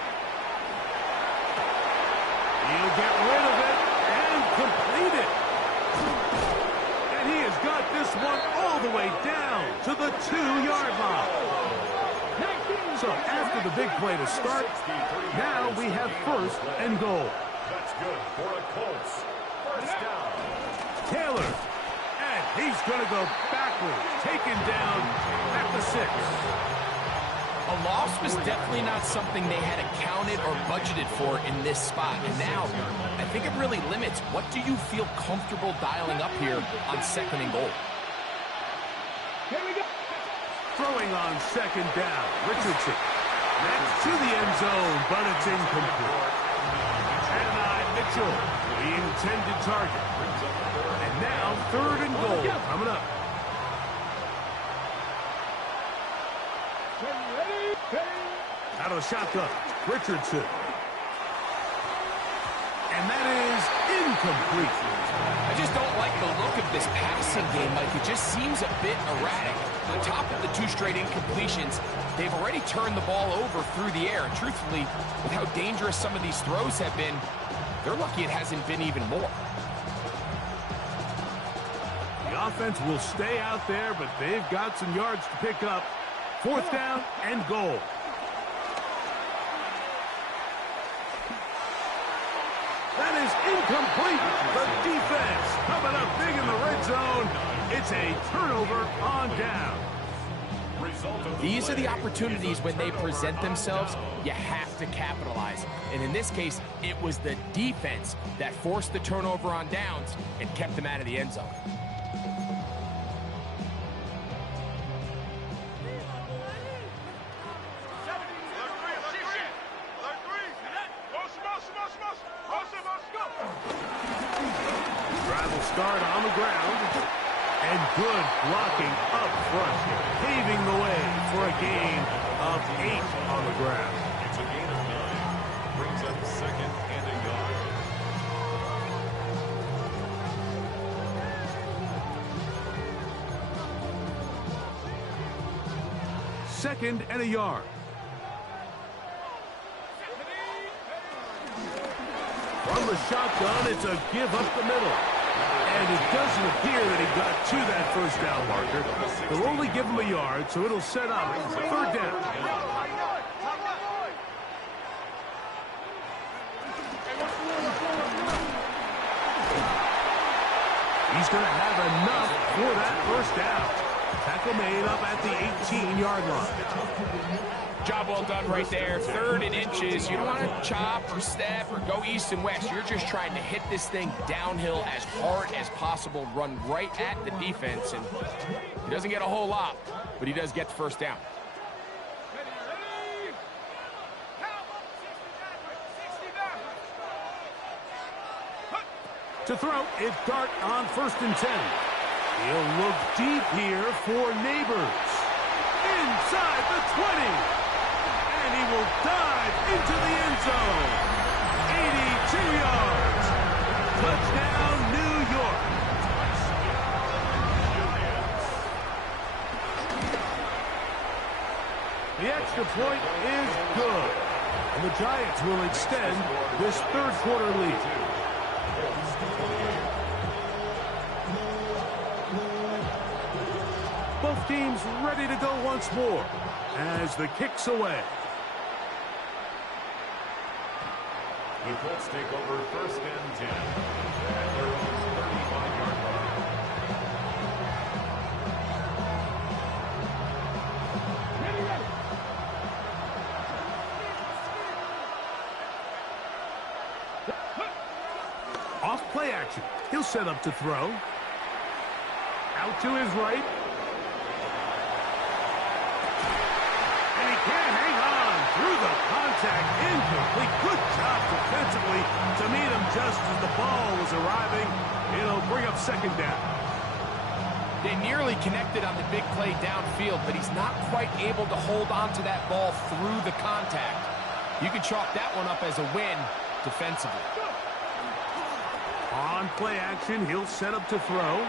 He'll get rid of it and complete it. And he has got this one all the way down to the 2-yard line. So after the big play to start, now we have 1st and goal. That's good for a Colts. First down. Taylor. And he's going to go backwards, taken down at the 6. A loss was definitely not something they had accounted or budgeted for in this spot. And now, I think it really limits what do you feel comfortable dialing up here on 2nd and goal. Here we go. Throwing on 2nd down, Richardson. That's to the end zone, but it's incomplete. And Mitchell, the intended target. And now 3rd and goal coming up. Out of the shotgun, Richardson. And that is incomplete. I just don't like the look of this passing game, Mike. It just seems a bit erratic. On top of the 2 straight incompletions, they've already turned the ball over through the air. And truthfully, with how dangerous some of these throws have been, they're lucky it hasn't been even more. The offense will stay out there, but they've got some yards to pick up. 4th down and goal. That is incomplete. The defense coming up big in the red zone. It's a turnover on down. These are the opportunities when they present themselves, you have to capitalize. And in this case, it was the defense that forced the turnover on downs and kept them out of the end zone. start on the ground. And good blocking up front, paving the way for a gain of 8 on the ground. It's a gain of 9. Brings up 2nd and a yard. Second and a yard. From the shotgun, it's a give up the middle. And it doesn't appear that he got to that first down marker. They'll only give him a yard, so it'll set up 3rd down. He's going to have enough for that first down. Tackle made up at the 18-yard line. Job well done right there. 3rd and inches. You don't want to chop or step or go east and west. You're just trying to hit this thing downhill as hard as possible, run right at the defense. And he doesn't get a whole lot, but he does get the first down. To throw, it's Dart on 1st and 10. He'll look deep here for Neighbors. Inside the 20. And he will dive into the end zone. 82 yards. Touchdown, New York. The extra point is good. And the Giants will extend this 3rd quarter lead. Both teams ready to go once more as the kick's away. The Colts take over 1st and 10 at their own 35-yard line. Off play action. He'll set up to throw. Out to his right. Through the contact, incomplete. Good job defensively to meet him just as the ball was arriving. It'll bring up 2nd down. They nearly connected on the big play downfield, but he's not quite able to hold on to that ball through the contact. You can chalk that one up as a win defensively. On play action, he'll set up to throw.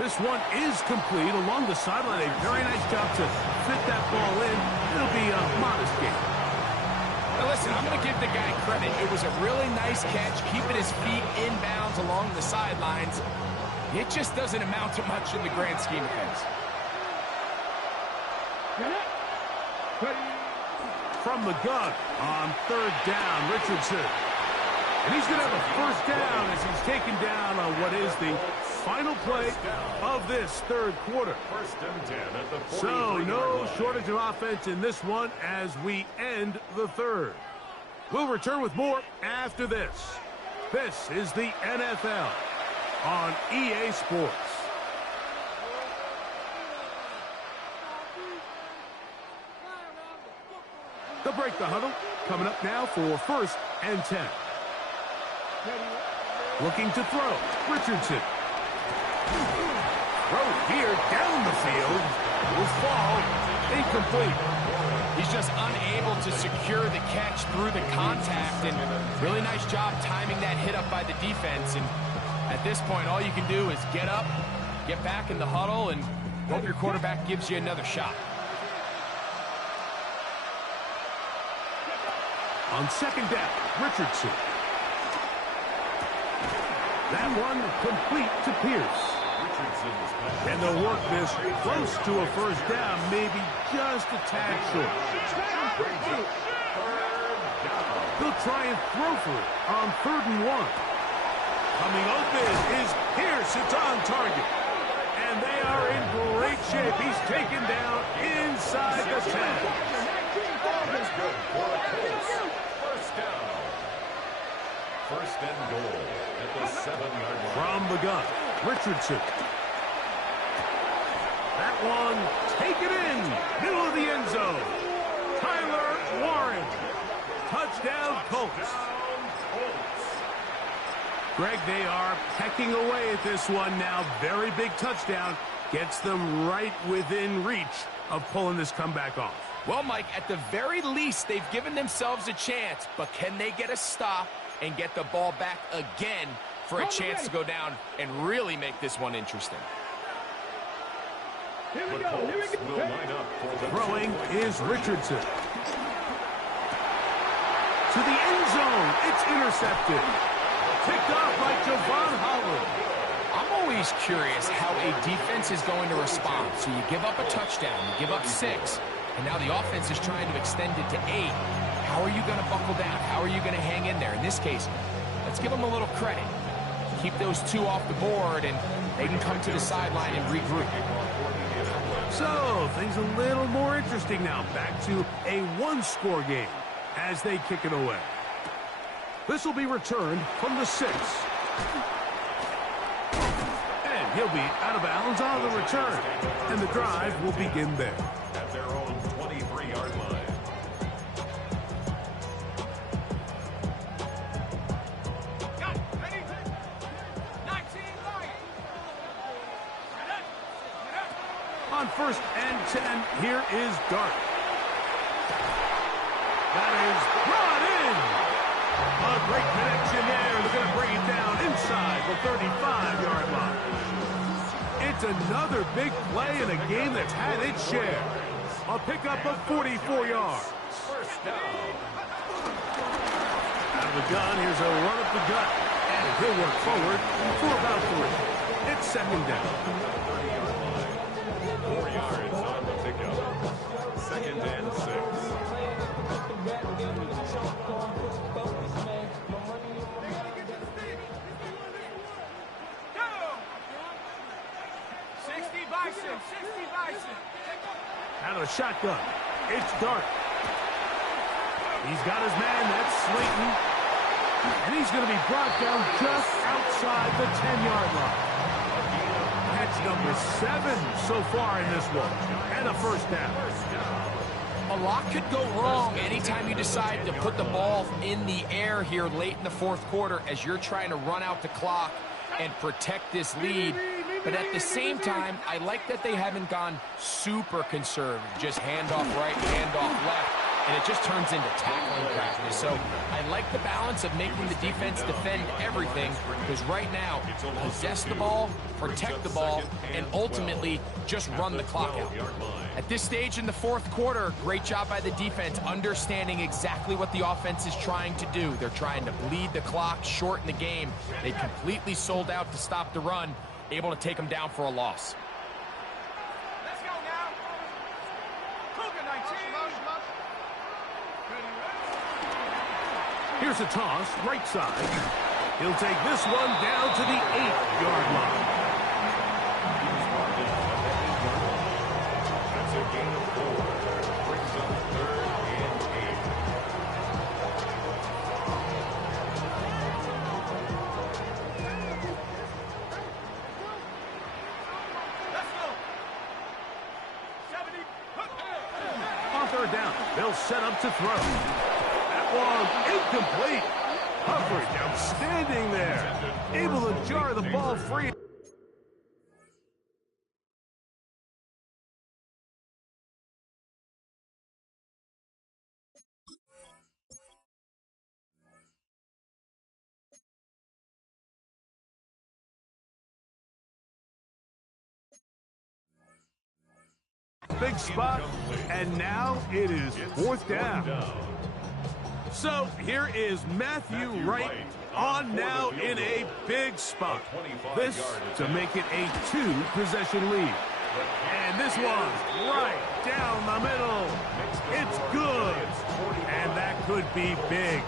This one is complete along the sideline. A very nice job to fit that ball in. It'll be a modest gain. Now listen, I'm going to give the guy credit. It was a really nice catch, keeping his feet inbounds along the sidelines. It just doesn't amount to much in the grand scheme of things. From the gun on 3rd down, Richardson. And he's going to have a first down as he's taken down on what is the final play of this 3rd quarter. 1st and 10 at the 43-yard So no line. shortage of offense in this one as we end the 3rd. We'll return with more after this. This is the NFL on EA Sports. They'll break the huddle. Coming up now for 1st and 10. Looking to throw. Richardson. Throw here down the field. Will fall. Incomplete. He's just unable to secure the catch through the contact, and really nice job timing that hit up by the defense. And at this point, all you can do is get up, get back in the huddle, and hope your quarterback gives you another shot. On 2nd down, Richardson. That one complete to Pierce. And they'll work this close to a first down, maybe just a tad short. They'll try and throw for it on 3rd and 1. Coming open is Pierce. It's on target. And they are in great shape. He's taken down inside the 10. That's good for a Colts. First down. 1st and goal at the 7-yard line. From the gun, Richardson. That one taken in, middle of the end zone. Tyler Warren. Touchdown, Colts. Greg, they are pecking away at this one now. Very big touchdown. Gets them right within reach of pulling this comeback off. Well, Mike, at the very least, they've given themselves a chance, but can they get a stop and get the ball back again for a chance to go down and really make this one interesting? Here we go. Here we go. Will line up for the Throwing is Richardson. To the end zone. It's intercepted. Picked off by Javon Holland. I'm always curious how a defense is going to respond. So you give up a touchdown, you give up 6, and now the offense is trying to extend it to 8. How are you going to buckle down? How are you going to hang in there? In this case, let's give them a little credit. Keep those 2 off the board, and they can come to the sideline and regroup. So, things a little more interesting now. Back to a 1-score game as they kick it away. This will be returned from the 6. And he'll be out of bounds on the return. And the drive will begin there. at their own 23-yard line. On 1st and 10, here is Dart. That is brought in. A great connection there. They're going to bring it down inside the 35-yard line. It's another big play in a game that's had its share. A pickup of 44 yards. First down. Out of the gun, here's a run up the gut. And he'll work forward for about 3. It's 2nd down. 4 yards on the pickup. 2nd and 6. Out of the shotgun, it's Dart. He's got his man, that's Slayton. And he's going to be brought down just outside the 10-yard line. Catch number 7 so far in this one. And a 1st down. A lot could go wrong anytime you decide to put the ball in the air here late in the 4th quarter as you're trying to run out the clock and protect this lead. But at the same time, I like that they haven't gone super conservative. Just handoff right, handoff left, and it just turns into tackling practice. So I like the balance of making the defense defend everything, because right now, possess the ball, protect the ball, and ultimately just run the clock out. At this stage in the 4th quarter, great job by the defense, understanding exactly what the offense is trying to do. They're trying to bleed the clock, shorten the game. They completely sold out to stop the run, able to take them down for a loss. Let's go now. Cougar 19. Here's a toss, right side. He'll take this one down to the 8-yard line. That's a gain of 4. Brings up 3rd and 8. Let's go. 70. On 3rd down, they'll set up to throw. That one incomplete. Coverage outstanding there. Able to jar the ball free. Big spot, and now it is 4th down. So here is Matthew Wright on now in a big spot. This to make it a 2-possession lead. And this one right down the middle. It's good. And that could be big.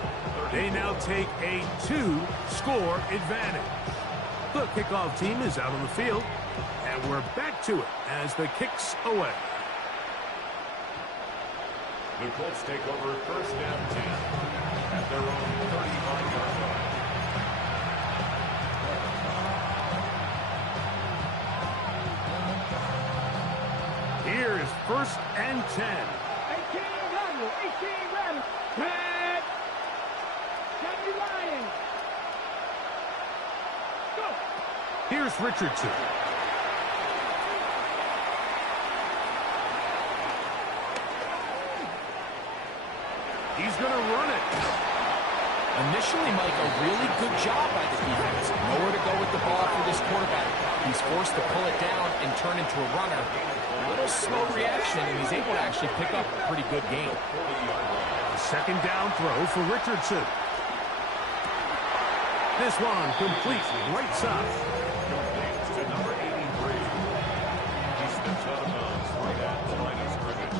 They now take a 2-score advantage. The kickoff team is out on the field. And we're back to it as the kicks away. The Colts take over 1st and 10 at their own 35-yard line. Here's 1st and 10. 18 rattle. 18 rattle. Red. 70 Lions. Here's Richardson. He's going to run it. Initially, Mike, a really good job by the defense. Nowhere to go with the ball for this quarterback. He's forced to pull it down and turn into a runner. A little slow reaction, and he's able to actually pick up a pretty good game. Second down throw for Richardson. This one complete right side. To number 83. He steps out of bounds right at the line of scrimmage.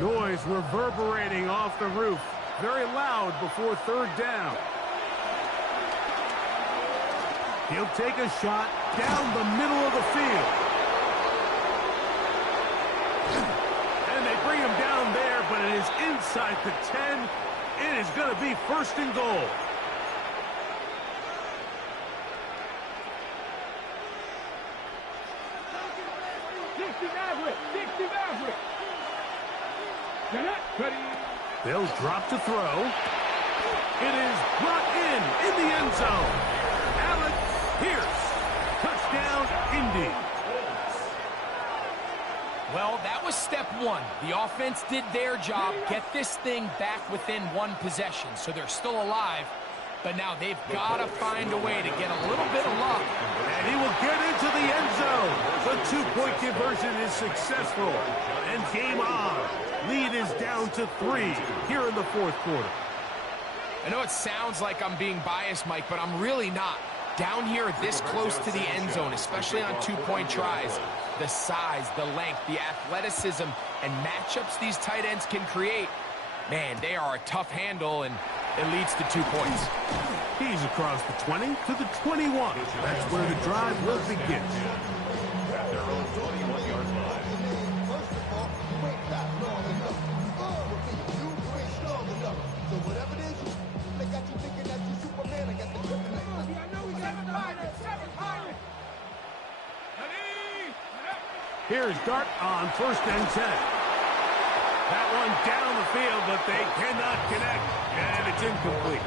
Noise reverberating off the roof. Very loud before third down. He'll take a shot down the middle of the field. And they bring him down there, but it is inside the 10. It is going to be first and goal. They'll drop to throw. It is brought in the end zone. Alec Pierce. Touchdown, Indy. Well, that was step one. The offense did their job, get this thing back within one possession, so they're still alive. But now they've got to find a way to get a little bit of luck. And he will get into the end zone. The two-point conversion is successful. And game on. Lead is down to 3 here in the fourth quarter. I know it sounds like I'm being biased, Mike, but I'm really not. Down here this close to the end zone, especially on two-point tries, the size, the length, the athleticism, and matchups these tight ends can create, man, they are a tough handle, and it leads to 2 points. He's across the 20 to the 21. That's where the drive will begin. At their own 21-yard line. First of all, you ain't got long enough. You ain't strong enough. So whatever it is, they got you thinking that you Superman. I got the kryptonite. I know we got the line. Here's Dart on first and 10. That one down the field, but they cannot connect, and it's incomplete.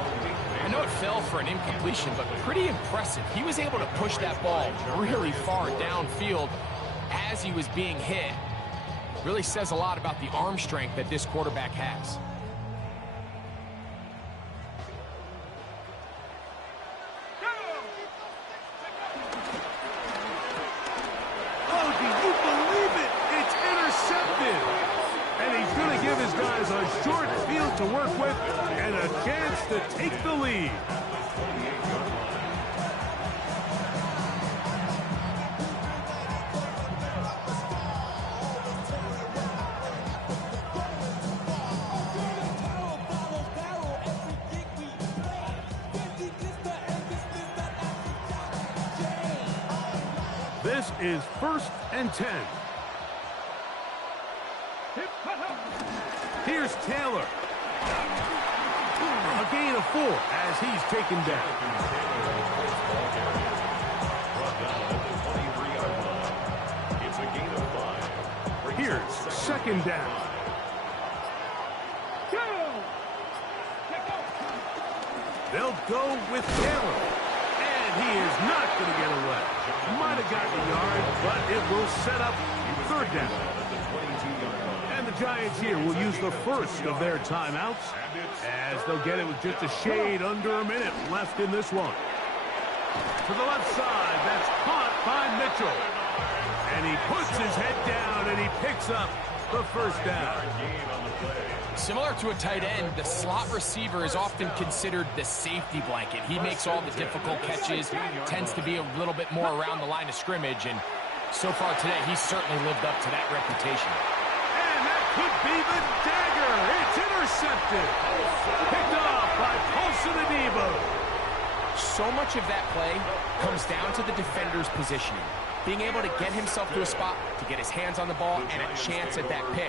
I know it fell for an incompletion, but pretty impressive. He was able to push that ball really far downfield as he was being hit. Really says a lot about the arm strength that this quarterback has. Oh, do you believe it? It's intercepted. And he's going to give his guys a short field to work with and a chance to take the lead. This is first and 10. Here's Taylor. A gain of 4 as he's taken down. Brought down at the 23-yard line. It's a gain of 5. Here's second down. They'll go with Taylor. And he is not going to get away. Might have gotten a yard, but it will set up third down. And the Giants here will use the first of their timeouts as they'll get it with just a shade under a minute left in this one. To the left side, that's caught by Mitchell. And he puts his head down and he picks up the first down. Similar to a tight end, the slot receiver is often considered the safety blanket. He makes all the difficult catches, tends to be a little bit more around the line of scrimmage, and so far today, he's certainly lived up to that reputation. And that could be the dagger. It's intercepted. Picked off by Paulson Adebo. So much of that play comes down to the defender's positioning. Being able to get himself to a spot, to get his hands on the ball, and a chance at that pick.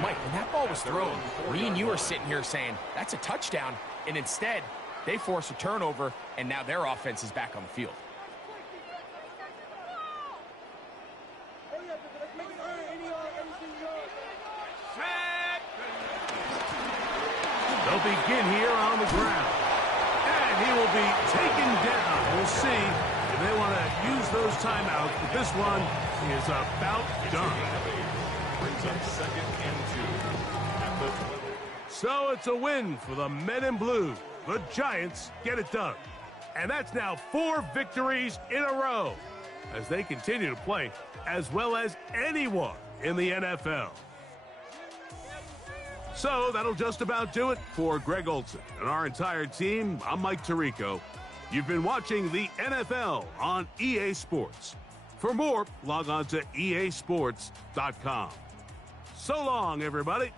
Mike, when that ball was thrown, me and you are sitting here saying, that's a touchdown, and instead, they force a turnover, and now their offense is back on the field. They'll begin here on the ground. And And he will be taken down. We'll see if they want to use those timeouts, but this one is about done. Brings up 2nd and 2 at the 12. So it's a win for the Men in Blue. The Giants get it done. And that's now 4 victories in a row as they continue to play as well as anyone in the NFL. So that'll just about do it for Greg Olsen and our entire team. I'm Mike Tirico. You've been watching the NFL on EA Sports. For more, log on to easports.com. So long, everybody.